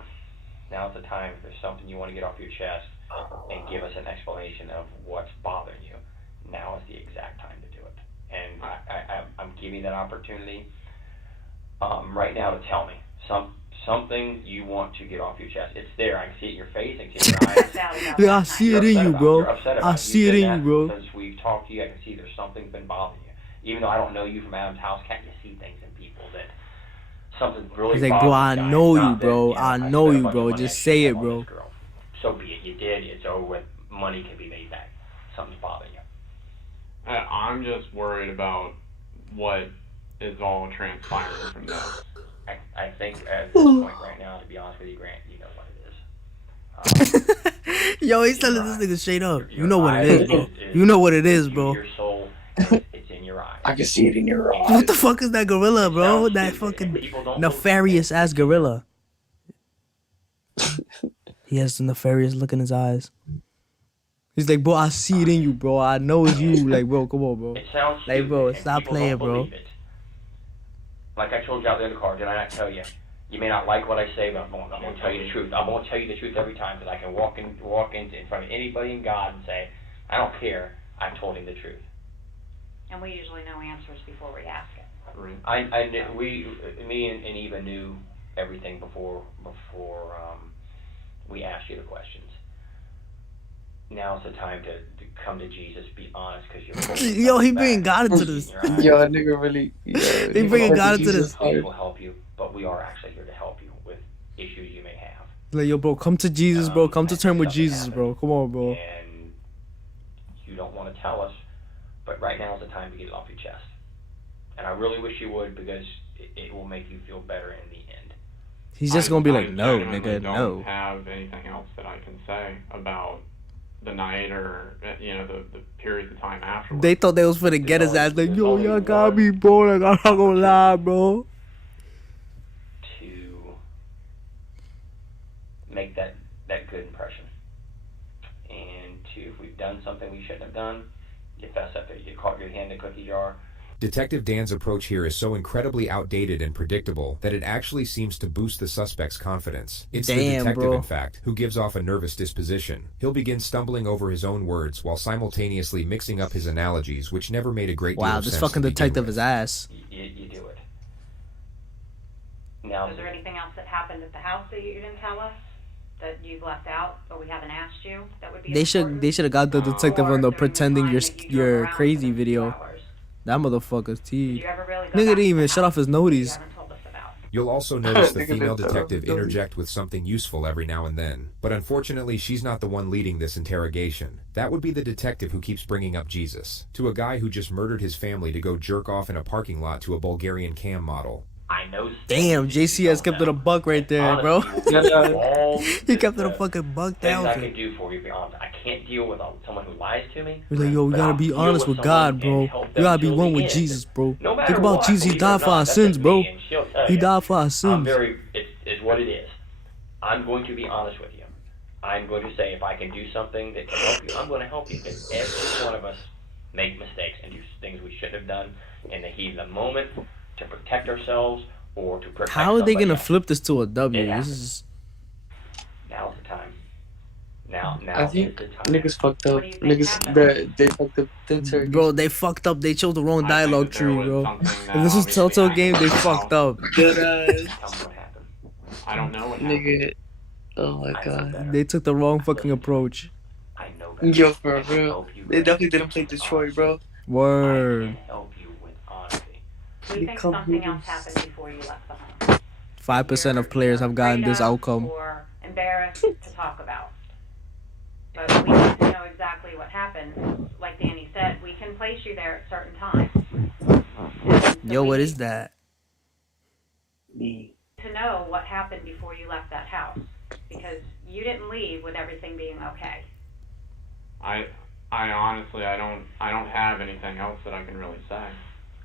Now's the time if there's something you want to get off your chest and give us an explanation of what's bothering you. Now is the exact time to do it. And I'm giving that opportunity right now to tell me something you want to get off your chest. It's there. I can see it in your face. I can see it in your eyes. Yeah, I see it You're in upset you, about it. bro. You're upset about I it. see You've it been in you, that bro. Since we've talked to you, I can see there's something been bothering you. Even though I don't know you from Adam's house, can't you see things in people that something really He's like, bro, I bothers you? know It's you, not that, bro. you know, I spent know a you, bunch of bro. money Just I say spent it, on bro. this girl. So be it. You did. It's over with. Money can be made back. Something's bothering you. I'm just worried about what is all transpiring from this. I think at this point right now, to be honest with you, Grant, you know what it is. Yo, he's telling this nigga straight up. You Your know what it eyes is, bro. is- You know what it is, bro. Your soul, it's in your eyes. I can see it in your eyes. What the fuck is that gorilla, bro? Sounds That stupid, and fucking people don't nefarious ass gorilla. He has the nefarious look in his eyes. He's like, bro, I see it in you, bro. I know it's you. Like, bro, come on, bro. It sounds Like, stupid, bro, and stop people playing, don't bro. believe it. Like I told you out there in the car, did I not tell you? You may not like what I say, but I'm going to tell you the truth. I'm going to tell you the truth every time because I can walk in front of anybody in God and say, I don't care. I told him the truth. And we usually know answers before we ask it. Right. Me and Eva knew everything before we asked you the questions. Now's the time to come to Jesus, be honest, because you're Yo, he bringing God into this. Yo, that nigga really. He bringing God into this. Jesus will help you, but we are actually here to help you with issues you may have. Like, yo, bro, come to Jesus, bro. Come to term with Jesus, bro. Come on, bro. And you don't want to tell us, but right now is the time to get it off your chest. And I really wish you would because it will make you feel better in the end. He's just gonna be like, I no, genuinely nigga, don't no. have anything else that I can say about the night or, you know, the periods of time afterwards. They thought they was finna get his ass. Like, yo, y'all got me, bro. Like, I'm not gonna lie, bro. To make that good impression. And if we've done something we shouldn't have done, you fess up there. You caught your hand in a cookie jar. Detective Dan's approach here is so incredibly outdated and predictable that it actually seems to boost the suspect's confidence. It's the Damn, detective, bro. in fact, who gives off a nervous disposition. He'll begin stumbling over his own words while simultaneously mixing up his analogies, which never made a great deal Wow, of this sense fucking to begin detective with. is ass. You do it. Now, Was there anything else that happened at the house that you didn't tell us? That you've left out or we haven't asked you? That would be They should have got the detective on the pretending you're crazy video. That motherfucker's Did teeth. you ever really go Nigga back didn't to even the shut house off his that you noties. haven't told us about? You'll also notice the Nigga female didn't set up detective the W. interject with something useful every now and then, but unfortunately she's not the one leading this interrogation. That would be the detective who keeps bringing up Jesus, to a guy who just murdered his family to go jerk off in a parking lot to a Bulgarian cam model. I know. Damn, JCS kept it a buck right there, bro. He kept it a fucking buck Things I thousand. can do for you, be honest. I can't deal with someone who lies to me. He's like, yo, we but gotta I'll be deal honest with someone God, bro. and help We them gotta be till one the with end. Jesus, bro. No matter Think about what, Jesus. He believe it or died for not, our that's sins, just bro. me, and she'll tell He you. died for our I'm sins. very. It's what it is. I'm going to be honest with you. I'm going to say if I can do something that can help you, I'm going to help you. Because every one of us make mistakes and do things we shouldn't have done in the heat of the moment to protect ourselves or to protect How are they somebody gonna else. flip this to a W? It This happens. is Now's the time. Now I is think the time. niggas fucked up. What do you think Niggas, happened? they fucked up the interrogation. bro. They fucked up. They chose the wrong I think dialogue that there tree, was bro. something If that this was obviously Telltale happened game, they in the fucked house. up. Dead Tell me what happened. I don't know what happened. Nigga. Oh my I know god. better. They took the wrong fucking approach. I know better. Yo, for I can real. help you They with definitely didn't play Detroit, honesty. bro. I Word. can help you with honesty. Do you You think come something here. else happened before you left the home? 5% of players have gotten Afraid this of outcome. Or embarrassed to talk about. But we need to know exactly what happened. Like Danny said, we can place you there at certain times. And so Yo, we what need is that? Me. to know what happened before you left that house. Because you didn't leave with everything being okay. I honestly I don't have anything else that I can really say.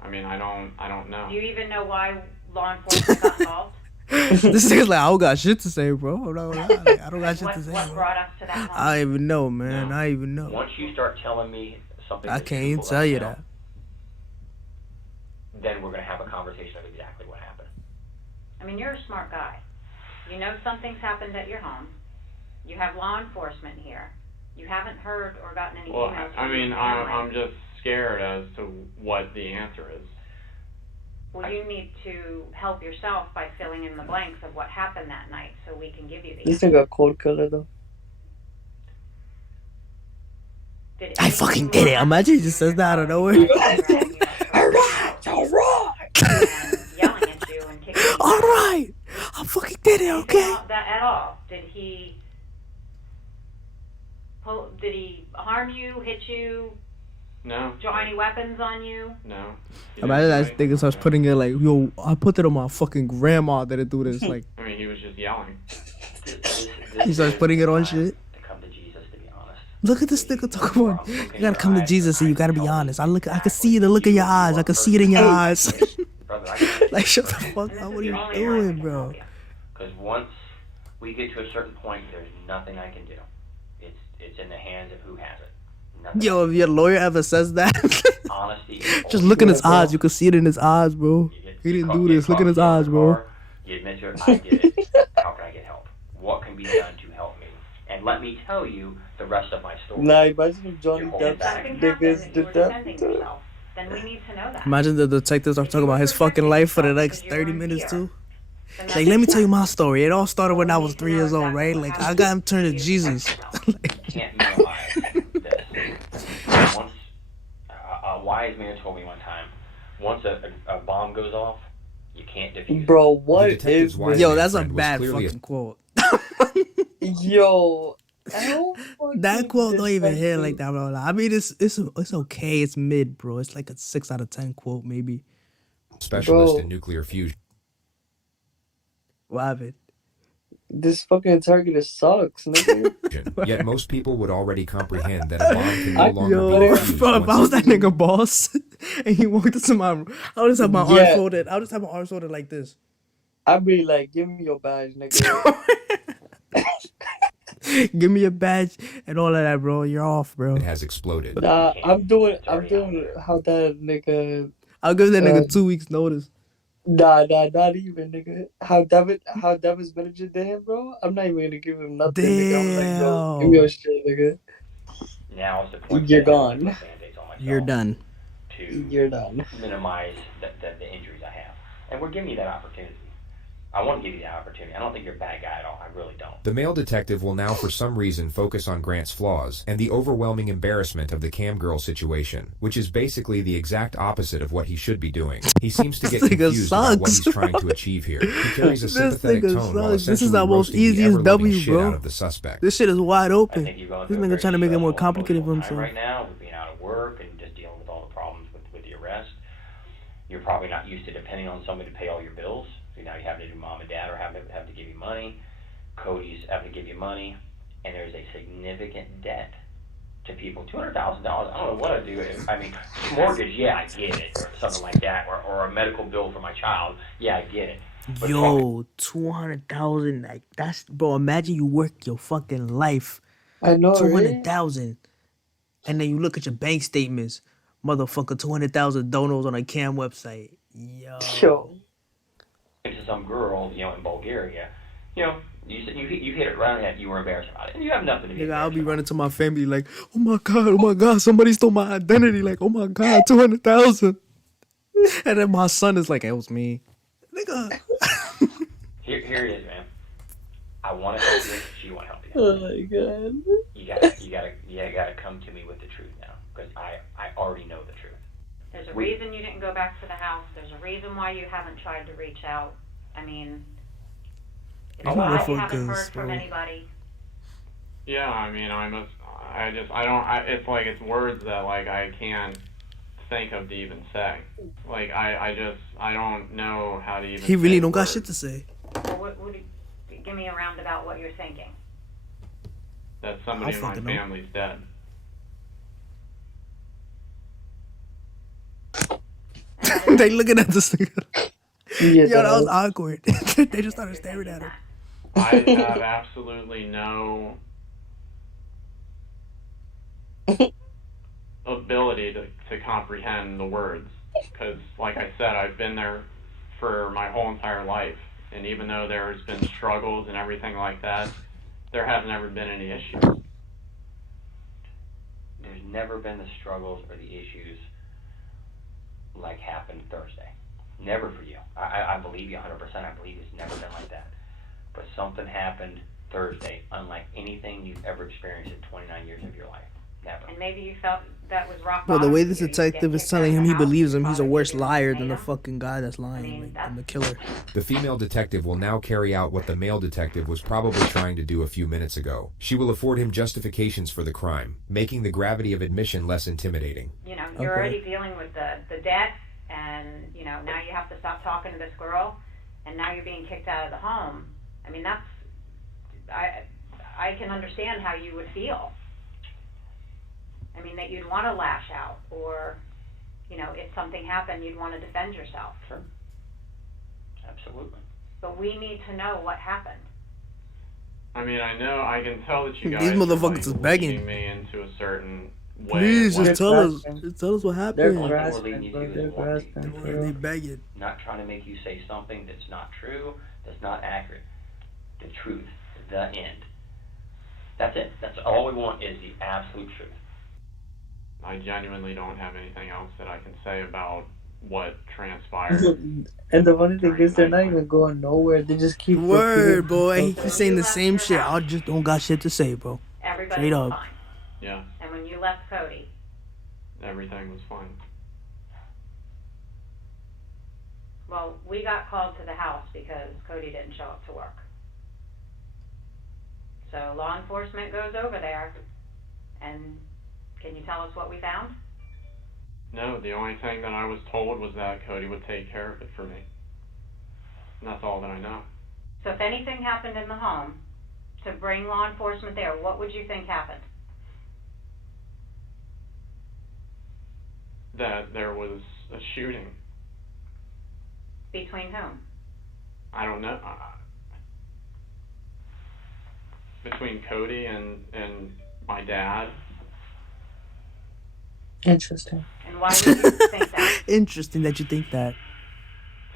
I mean I don't know. Do you even know why law enforcement got involved? This nigga's like, I don't got shit to say, bro. I'm not gonna lie. Like, I don't got shit What, to say, what bro. brought us to that home? I don't even know, man. No. I don't even know. Once you start telling me something I that's can't even useful tell you now, that. then we're going to have a conversation of exactly what happened. I mean, you're a smart guy. You know something's happened at your home. You have law enforcement here. You haven't heard or gotten any Well, emails I from mean your I'm family. just scared as to what the answer is. Well, you need to help yourself by filling in the blanks of what happened that night so we can give you the This answer. nigga a cold killer though. Did I anything fucking did it. happen Imagine he to just you says that out of nowhere. and yelling at you and kicking you All out? right, I fucking did it. Anything Okay. like that at all? Did he harm you, hit you, No. draw any weapons on you? No. He Imagine didn't that do nigga starts anything. putting it like, yo, I put it on my fucking grandma that it do this. Like, I mean he was just yelling. he starts putting it on shit. To come to Jesus, to be honest. Look at this nigga talking about. You gotta come to Jesus and you gotta be honest. I can see the look in your eyes. I can see it in your eyes. Brother, I can Like, shut the fuck And this up. is What are the you only doing, person that can bro? help you. Because once we get to a certain point, there's nothing I can do. It's in the hands of who has it. Nothing. Yo, if your lawyer ever says that, Honesty. is just look in his ultimate. eyes. You can see it in his eyes, bro. You get- He you didn't call- do you this. Look call in his the eyes, bro. car, You admit to it. I did it. How can I get help? What can be done to help me? And let me tell you the rest of my story. Nah, imagine if Johnny You're Depp holding If something niggas happened that you did were that. defending yourself, then we need to know that. Imagine the detectives are talking about his fucking life for the next 30 minutes too. Like, let me tell you my story. It all started when I was 3 years old, right? Like, I got him turned to Jesus. Can't minimize this. Once a wise man told me one time, once a bomb goes off, you can't defuse it. Bro, what The detective's is wise Yo, man that's a friend was bad clearly fucking quote. Yo, how That fucking quote don't even hit disgusting. like that, bro. I mean, it's okay. It's mid, bro. It's like a 6 out of 10 quote, maybe. specialist Bro. in nuclear fusion. What happened? This fucking target sucks, nigga. Yet most people would already comprehend that a bomb can no longer be Yo, defused. bro, if I once was that nigga boss and he walked into my room, I would just have my arms Yeah. folded. I would just have my arms folded like this. I'd be like, give me your badge, nigga. Give me a badge and all of that, bro. You're off, bro. it has exploded. Nah, I'm doing how that nigga. I'll give that nigga 2 weeks notice. Nah, not even, nigga. How David's manager did him, bro. I'm not even gonna give him nothing, nigga. I'm like, yo, give me your shit, nigga. Now is the point. You're that I have to gone. put Band-Aids on myself You're done. To You're done. minimize the injuries I have. And we're giving you that opportunity. I want to give you the opportunity. I don't think you're a bad guy at all. I really don't. The male detective will now for some reason focus on Grant's flaws and the overwhelming embarrassment of the cam girl situation, which is basically the exact opposite of what he should be doing. He seems to get confused about what he's trying to achieve here. He carries a sympathetic tone while essentially This is the most roasting the easiest ever-living W, shit bro. out of the suspect. This shit is wide I open. think you're going This through a nigga very trying to make it more stressful, complicated for emotional time himself. right now with being out of work and just dealing with all the problems with the arrest. You're probably not used to depending on somebody to pay all your bills. So now you have to do mom and dad or have to give you money. Cody's having to give you money, and there's a significant debt to people. $200,000. I don't know what I'd do. I mean, mortgage, yeah, I get it, or something like that, or a medical bill for my child, yeah, I get it. But Yo, 200,000. Like that's, bro. Imagine you work your fucking life, I know, 200,000, and then you look at your bank statements, motherfucker. 200,000 donos on a cam website. Yo. to some girl, in Bulgaria, you said you hit it right at, you were embarrassed about it, and you have nothing to be Nigga, embarrassed I'll be about. running to my family like, oh my god, somebody stole my identity. Like, oh my god, 200,000. And then my son is like, it was me. Nigga. Here it is, man. I want to help you. She want to help you. Oh my god. You gotta come to me with the truth now, because I already know the truth. There's a reason you didn't go back to the house. There's a reason why you haven't tried to reach out. I mean, it's why you haven't heard from anybody. Yeah, I mean, it's like, it's words that, like, I can't think of to even say. Like, I don't know how to even He really say don't got words. shit to say. Well, give me a roundabout what you're thinking. That somebody in my family's dead. They looking at this nigga. Yeah, Yo, that was awkward. They just started staring at him. I have absolutely no ability to comprehend the words, because, like I said, I've been there for my whole entire life, and even though there's been struggles and everything like that, there has never been any issues. There's never been the struggles or the issues like happened Thursday. Never for you. I believe you 100%. I believe it's never been like that. But something happened Thursday, unlike anything you've ever experienced in 29 years of your life. Never. And maybe you felt that was rock Bro, bottom. the way this for you. detective is telling him he believes him, he's a worse liar than the fucking guy that's lying, than the killer. The female detective will now carry out what the male detective was probably trying to do a few minutes ago. She will afford him justifications for the crime, making the gravity of admission less intimidating. You're already dealing with the debt, and, now you have to stop talking to this girl, and now you're being kicked out of the home. I mean, I can understand how you would feel. I mean, that you'd want to lash out, or, if something happened, you'd want to defend yourself. Sure. Absolutely. But we need to know what happened. I mean, I can tell that you guys These motherfuckers is begging. leading me into a certain way. Please, of just life. tell us what happened. They're grasping, bro. They're grasping. They begging. Not trying to make you say something that's not true, that's not accurate. The truth, the end. That's it. That's all we want, is the absolute truth. I genuinely don't have anything else that I can say about what transpired. And the funny thing is, they're not even going nowhere. They just keep Word, boy. He keeps saying the same shit. I just don't got shit to say, bro. Everybody Straight was up. fine. Yeah, And when you left Cody, everything was fine. well, we got called to the house because Cody didn't show up to work. So law enforcement goes over there, and can you tell us what we found? No, the only thing that I was told was that Cody would take care of it for me. And that's all that I know. So if anything happened in the home, to bring law enforcement there, what would you think happened? That there was a shooting. Between whom? I don't know. Between Cody and my dad. Interesting. And why would you think that? Interesting that you think that.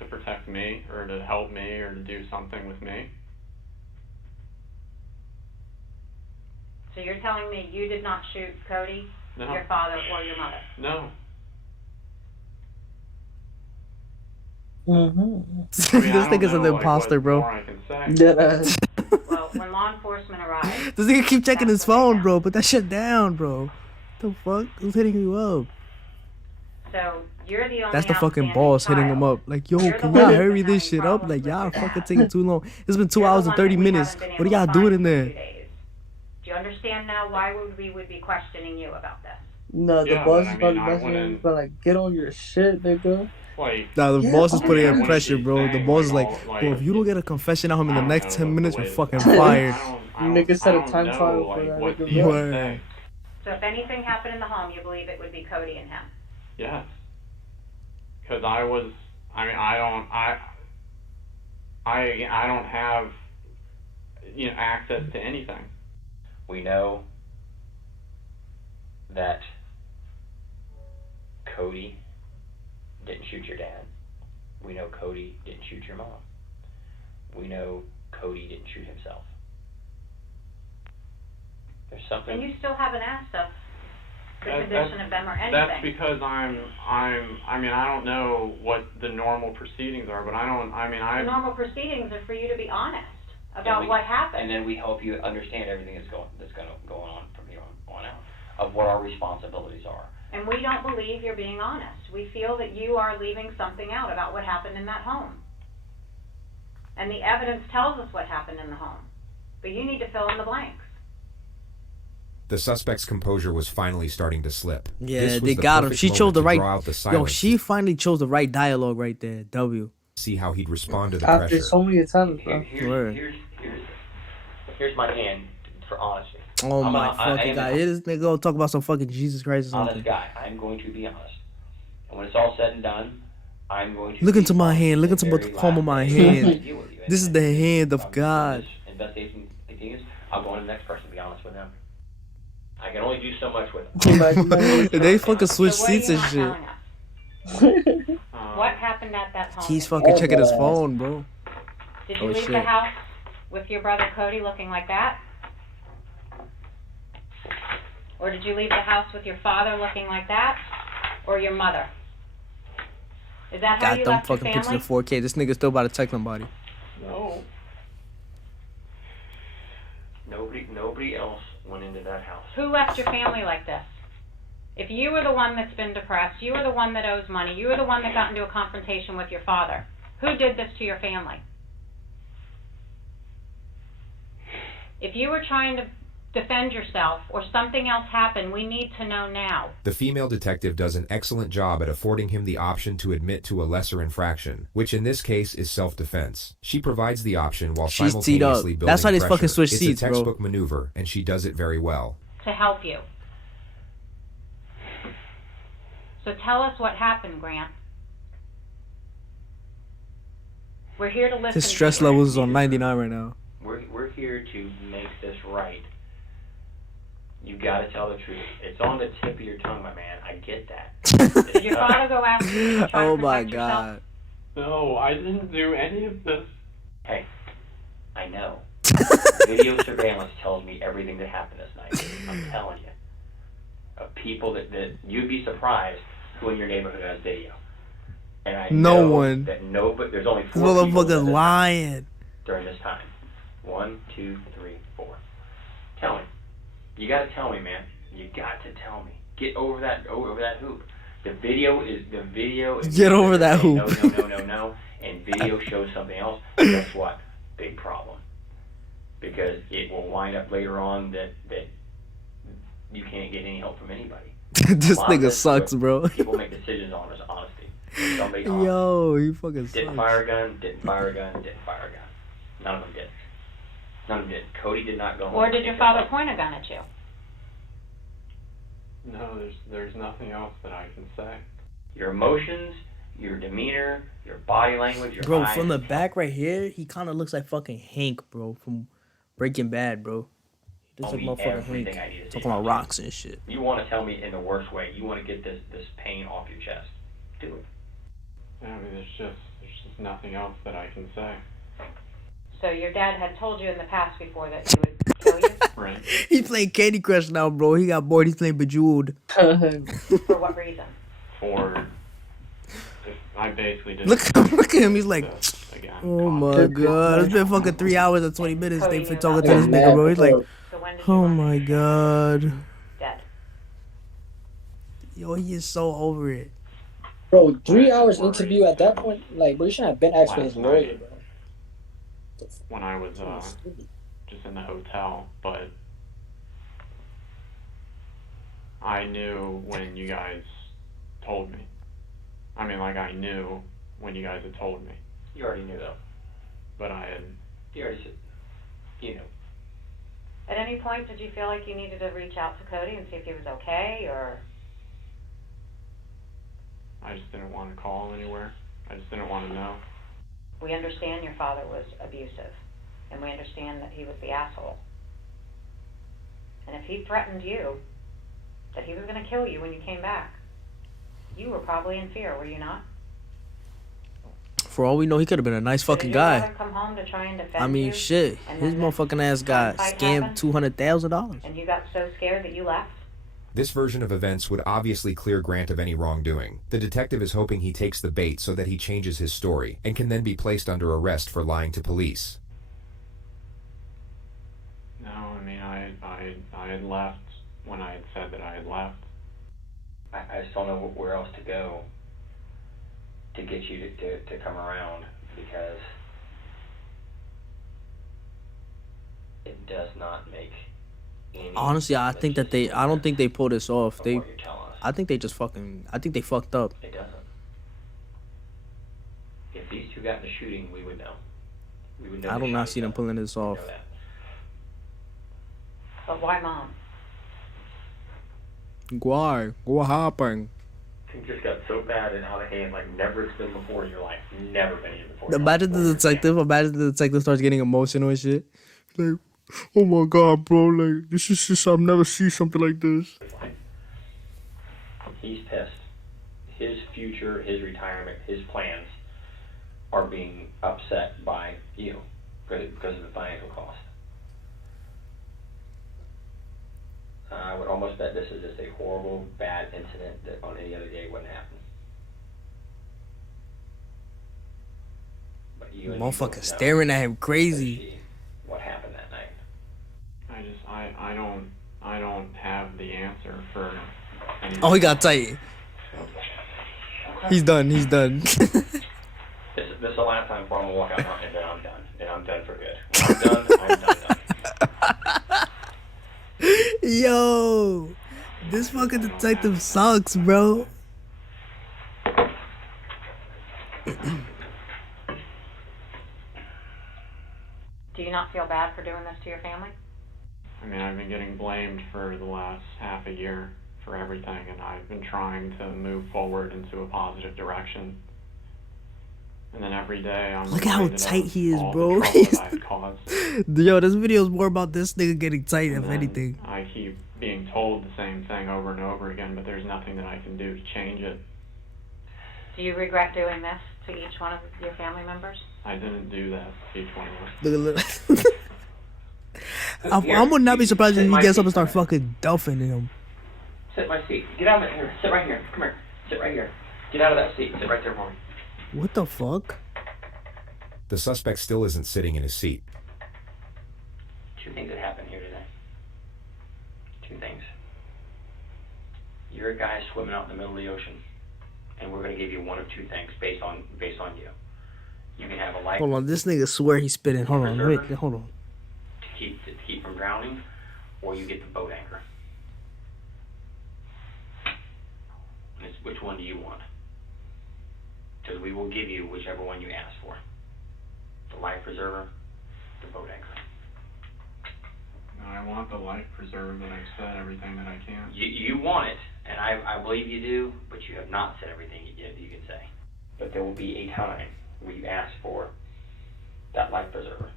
To protect me, or to help me, or to do something with me. So you're telling me you did not shoot Cody, No. your father, or your mother? No. Mm-hmm. This nigga's an imposter, bro. Well, when law enforcement arrived, This nigga keep checking his phone, bro. Put that shit down, bro. The fuck? Who's hitting you up? so you're the only That's the fucking outstanding boss hitting him child. up. Like, yo, You're the can one y'all who's hurry been this having shit up? problems Like, with y'all your fucking dad. taking too long. It's been 2 You're the hours and one 30 that we minutes. haven't been What are able y'all to doing find in for there? 2 days. Do you understand now why we would be questioning you about this? No, the Yeah, boss but is I about mean, to I message him. wouldn't- He's about like, get on your shit, nigga. Like, Nah, the Yeah, boss is oh putting yeah. in wouldn't pressure, be bro. The saying, boss is like, like, all, like, bro, if you don't get a confession out of him in the I don't next know, 10 the minutes, you're way fucking that- fired. Nigga set a I don't time know, trial for like, that what nigga, he bro. would say. So if anything happened in the home, you believe it would be Cody and him. Yes. Because I don't have, access to anything. We know that Cody didn't shoot your dad. We know Cody didn't shoot your mom. We know Cody didn't shoot himself. There's something. And you still haven't asked us the That- condition of them or anything. That's because I don't know what the normal proceedings are, but The normal proceedings are for you to be honest And about we- what happened. And then we help you understand everything that's going on from here on out, of what our responsibilities are. And we don't believe you're being honest. We feel that you are leaving something out about what happened in that home. And the evidence tells us what happened in the home. But you need to fill in the blanks. The suspect's composure was finally starting to slip. Yeah, This was they the got him. perfect She moment chose the to right. draw out the Yo, silence she finally chose the right dialogue right there. W. to see how he'd respond to the After pressure. so many attempts, bro. Here's my hand for honesty. Oh I'm my I fucking am god! an Here this nigga go talk about some fucking Jesus Christ or honest something. guy. I'm going to be honest. And when it's all said and done, I'm going to Look be into my honest hand. Look to into the what the very palm of last my day I hand. deal with you. This is And- the hand and of God. This investigation continues. I'll go on to the next person. Be honest with them. I can only do so much with them. They fucking switch So what are you seats and not shit. telling us? What happened at that home? He's that you fucking lived checking his in? phone, bro. Did you Oh, leave the shit. house with your brother Cody looking like that? Or did you leave the house with your father looking like that? Or your mother? Is that how Got you them left your fucking pictures family? in 4K. This nigga still about to check somebody. No. Nobody else went into that house. Who left your family like this? If you were the one that's been depressed, you were the one that owes money, you were the one that got into a confrontation with your father, who did this to your family? If you were trying to defend yourself or something else happened, we need to know now. The female detective does an excellent job at affording him the option to admit to a lesser infraction, which in this case is self-defense. She provides the option while She's teed up. simultaneously building That's why they pressure. fucking switch it's seats, a bro. textbook maneuver, and she does it very well. To help you. So tell us what happened, Grant. We're here to listen. His stress to you. levels is on 99 right now. We're here to make this right. You gotta tell the truth. It's on the tip of your tongue, my man. I get that. Did your father go after you to try Oh to my protect yourself? god. No, I didn't do any of this. Hey, I know. Video surveillance tells me everything that happened this night. I'm telling you. Of people that you'd be surprised who in your neighborhood has video. And I No know one. that there's only This 4 people motherfucker's lying. during this time. 1, 2, 3, 4. Tell me. You gotta tell me, man. You got to tell me. Get over that hoop. The video is Get over that saying hoop. No, and video shows something else. Guess what? Big problem. Because it will wind up later on that you can't get any help from anybody. This A lot of nigga this, sucks, what bro. People make decisions on is honesty. Somebody honest. Yo, he fucking Didn't sucks. fire a gun, didn't fire a gun, didn't fire a gun. None of them did. None of them did. Cody did not go home. Or and did take your that father up. point a gun at you? No, there's nothing else that I can say. Your emotions, your demeanor, your body language, your Bro, eyes. from the back right here, he kind of looks like fucking Hank, bro, from Breaking Bad, bro. He looks Tell like me motherfucking everything Hank. I need to see Talking about from you. rocks and shit. You want to tell me in the worst way. You want to get this pain off your chest. Do it. I mean, there's just nothing else that I can say. So your dad had told you in the past before that he would kill you? Right. He playing Candy Crush now, bro. He got bored. He's playing Bejeweled. For what reason? For I basically did. Look at him. He's like, again. oh my god, it's been fucking 3 hours and 20 minutes. They've been talking to this nigga, mad, bro. He's like, So when did you oh learn my that god. dead? Yo, he is so over it. Bro, 3 hours interview at that point, like, bro, you shouldn't have been asked for his Last lawyer, night. bro. When I was just in the hotel, but I knew when you guys told me. I mean, like, I knew when you guys had told me, You already knew though. but I had. You already said. You know. At any point, did you feel like you needed to reach out to Cody and see if he was okay, or? I just didn't want to call anywhere. I just didn't want to know. We understand your father was abusive, and we understand that he was the asshole. And if he threatened you, that he was going to kill you when you came back, you were probably in fear, were you not? For all we know, he could have been a nice So fucking did your guy. father come home to try and defend I mean, you, shit. and His then motherfucking ass got fight scammed happened? $200,000. And you got so scared that you left? This version of events would obviously clear Grant of any wrongdoing. The detective is hoping he takes the bait so that he changes his story and can then be placed under arrest for lying to police. No, I mean, I had left when I had said that I had left. I just don't know where else to go to get you to come around, because it does not make any Honestly, I think that they. I don't think they pull this off. of They. what you're telling us. I think they just fucking. I think they fucked up. It doesn't. If these two got in a shooting, we would know. We would know. I they do not shot see each them other. pulling this We off. know that. But why Mom? Why? What happened? Things just got so bad and out of hand, like never it's been before in your life. Never been here before. in your Imagine life. the detective. Imagine the detective starts getting emotional and shit. Like, oh my god, bro! Like, this is just. I've never seen something like this. He's pissed. His future, his retirement, his plans are being upset by you because of the financial cost. I would almost bet this is just a horrible, bad incident that on any other day wouldn't happen. But you and me both Motherfucker know staring at him crazy. what happened that night. I don't have the answer for any. Oh, he got tight. He's done. He's done. This is the last time before I'm gonna walk out and then I'm done. And I'm done for good. When I'm done, I'm done. Yo, this fucking detective sucks, bro. Do you not feel bad for doing this to your family? I mean, I've been getting blamed for the last half a year for everything, and I've been trying to move forward into a positive direction. And then every day I'm Look at how reminded tight of he is, all the bro. trouble that I had caused. Yo, this video is more about this nigga getting tight, And if then anything. I keep being told the same thing over and over again, but there's nothing that I can do to change it. Do you regret doing this to each one of your family members? I didn't do that to each one of them. Look at I would not be surprised if he gets up and start fucking duffing him. Sit in my seat. Get out of here. Sit right here. Come here. Sit right here. Get out of that seat. Sit right there for me. What the fuck? The suspect still isn't sitting in his seat. Two things that happened here today. Two things. You're a guy swimming out in the middle of the ocean, and we're going to give you one of two things based on you. You can have a life Hold on, this nigga swear he's spitting. Hold on, wait, hold on. to keep from drowning, or you get the boat anchor. And it's which one do you want? Because we will give you whichever one you ask for. The life preserver, the boat anchor. No, I want the life preserver, and I've said everything that I can. You want it, and I believe you do, but you have not said everything you can say. But there will be a time where you ask for that life preserver.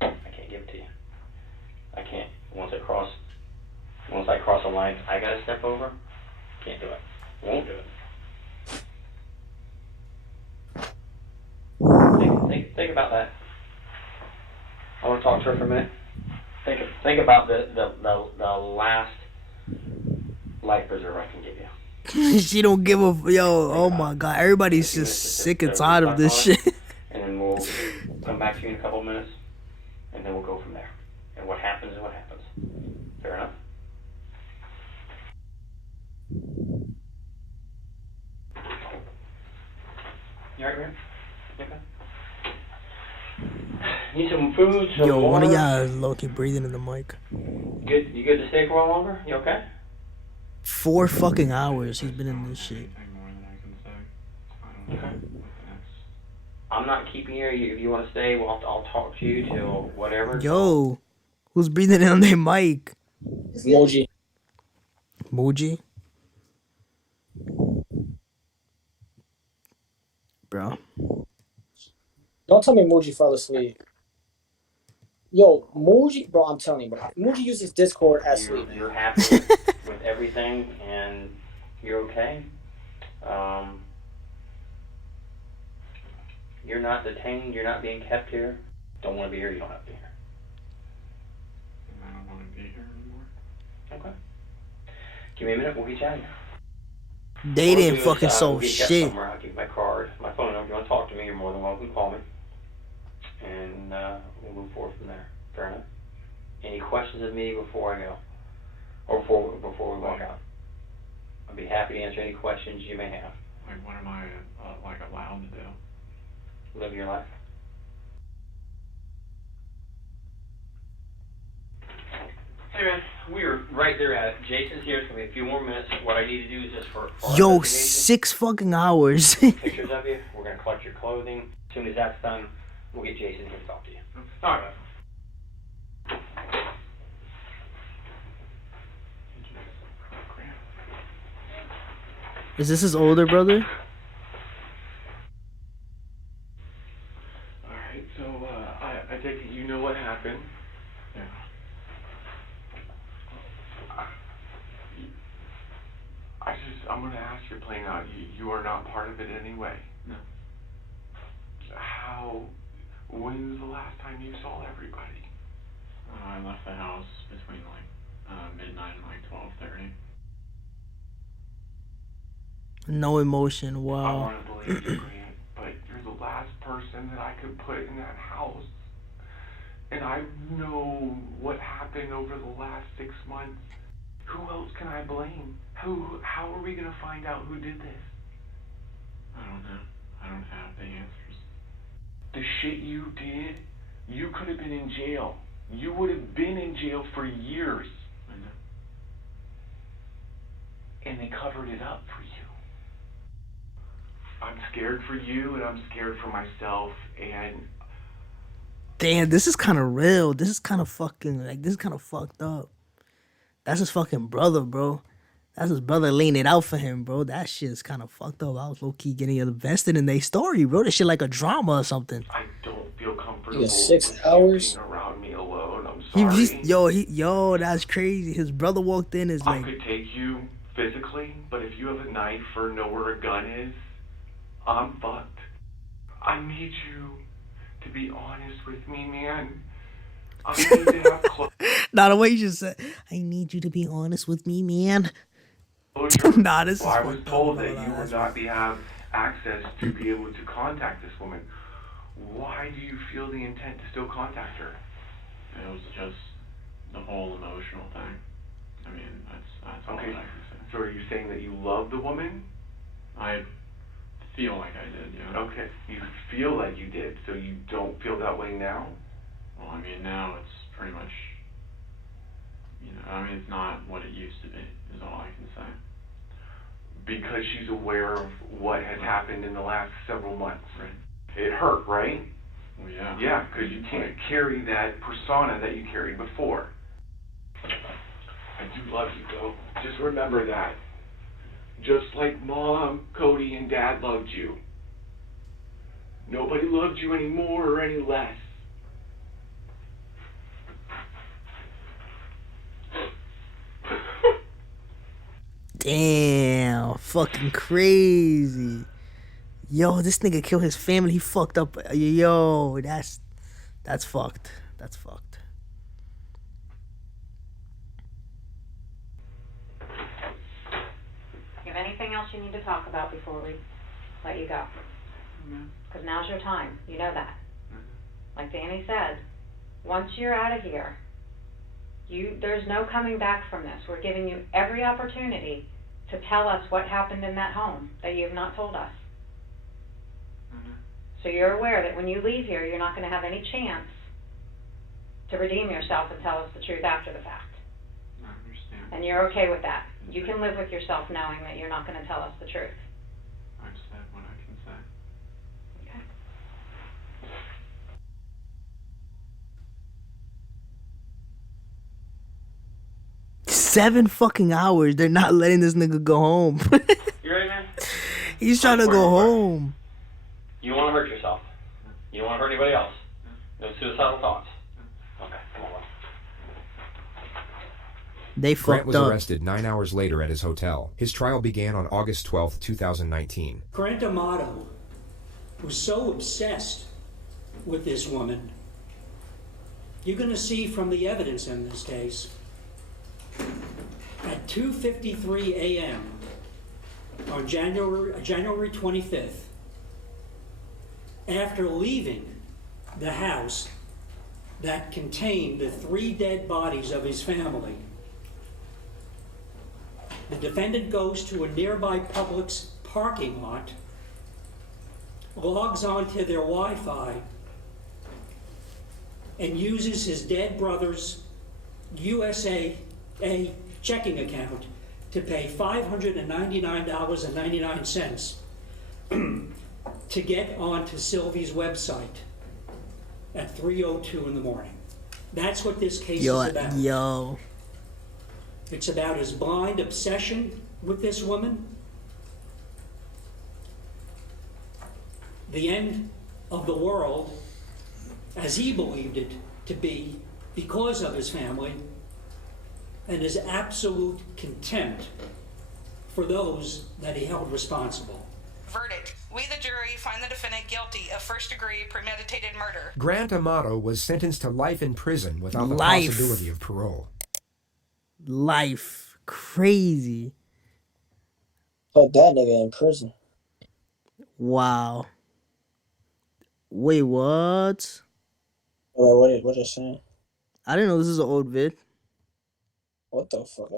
I can't give it to you. I can't. Once I cross a line I gotta step over, can't do it. Won't do it. Think about that. I want to talk to her for a minute. Think about the last life preserver I can give you. She don't give a yo. Oh my god, everybody's just sick and tired of this shit. And then we'll come back to you in a couple of minutes, and then we'll go from there. And what happens is what happens. Fair enough? You alright, man? Okay. Need some food, some Yo, one water? of y'all is low-key breathing in the mic. Good? You good to stay for a while longer? You okay? 4 fucking hours he's been in this shit. Okay. I'm not keeping you. If you want to stay, well, I'll talk to you till whatever. Yo, who's breathing in on their mic? Moji. Moji? Bro. Don't tell me Moji fell asleep. Yo, Moji, bro, I'm telling you, bro. Moji uses Discord as sleep. You're happy with everything, and you're okay. You're not detained. You're not being kept here. Don't want to be here. You don't have to be here. I don't want to be here anymore. Okay. Give me a minute. We'll get you out of here. They didn't fucking we'll solve get you out shit. somewhere. I'll give you my card, my phone number. If you want to talk to me, you're more than welcome to call me. And we'll move forward from there. Fair enough? Any questions of me before I go? Or before we walk out? I'd be happy to answer any questions you may have. Like, what am I, allowed to do? Live your life. Hey man, we're right there at it. Jason's here. It's going to be a few more minutes. What I need to do is just for our Yo, investigation, 6 fucking hours. pictures of you. We're going to collect your clothing. As soon as that's done, we'll get Jason here to talk to you. Alright. Is this his older brother? Alright, so, I take it you know what happened. Yeah. I'm gonna ask you plain out, you are not part of it anyway. No. When's the last time you saw everybody? I left the house between midnight and 12:30. No emotion, I wow. want to believe you, Grant, but you're the last person that I could put in that house. And I know what happened over the last 6 months. Who else can I blame? How are we gonna find out who did this? I don't know. I don't have the answers. The shit you did, you could have been in jail. You would have been in jail for years. I know. And they covered it up for you. I'm scared for you, and I'm scared for myself, and... Damn, this is kind of real. This is kind of fucking, like, this is kind of fucked up. That's his fucking brother, bro. That's his brother laying it out for him, bro. That shit is kind of fucked up. I was low-key getting invested in their story, bro. This shit like a drama or something. I don't feel comfortable 6 hours? being around me alone. I'm He, sorry. yo, that's crazy. His brother walked in, is I like, could take you physically, but if you have a knife or know where a gun is, I'm fucked. I need you to be honest with me, man. I need to have nah, the way you just said, I need you to be honest with me, man. closure. Nah, this is I was fucked told up. that you would not have access to be able to contact this woman. Why do you feel the intent to still contact her? It was just the whole emotional thing. I mean, that's all okay. That I can say. So are you saying that you love the woman? I feel like I did, yeah. Okay, you feel like you did, so you don't feel that way now? Well, I mean, now it's pretty much, it's not what it used to be, is all I can say. Because she's aware of what has happened in the last several months. Right. It hurt, right? Well, yeah. Yeah, because you can't carry that persona that you carried before. I do love you, though. Just remember that. Just like Mom, Cody, and Dad loved you. Nobody loved you any more or any less. Damn, fucking crazy. Yo, this nigga killed his family. He fucked up. Yo, that's fucked. That's fucked. You have anything anything else you need to talk about before we let you go? Because now's your time. You know that. Like Danny said, once you're out of here, there's no coming back from this. We're giving you every opportunity to tell us what happened in that home that you have not told us. So you're aware that when you leave here, you're not going to have any chance to redeem yourself and tell us the truth after the fact. I understand. And you're okay with that. You can live with yourself knowing that you're not going to tell us the truth. I've said what I can say. Okay. 7 fucking hours. They're not letting this nigga go home. You ready, man? He's trying to go home. You don't want to hurt yourself. You don't want to hurt anybody else. No suicidal thoughts. Okay, come on. They Grant fucked was up. arrested 9 hours later at his hotel. His trial began on August 12, 2019. Grant Amato was so obsessed with this woman. You're going to see from the evidence in this case, at 2:53 a.m. on January 25th, after leaving the house that contained the 3 dead bodies of his family, the defendant goes to a nearby Publix parking lot, logs onto their Wi-Fi, and uses his dead brother's USA checking account to pay $599.99 to get onto Sylvie's website at 3:02 in the morning. That's what this case is about. Yo. It's about his blind obsession with this woman, the end of the world as he believed it to be because of his family, and his absolute contempt for those that he held responsible. Verdict. We, the jury, find the defendant guilty of first-degree premeditated murder. Grant Amato was sentenced to life in prison without the Life. possibility of parole. Life. Crazy. Put that nigga in prison. Wow. Wait, what? Wait, what is saying? I didn't know this is an old vid. What the fuck?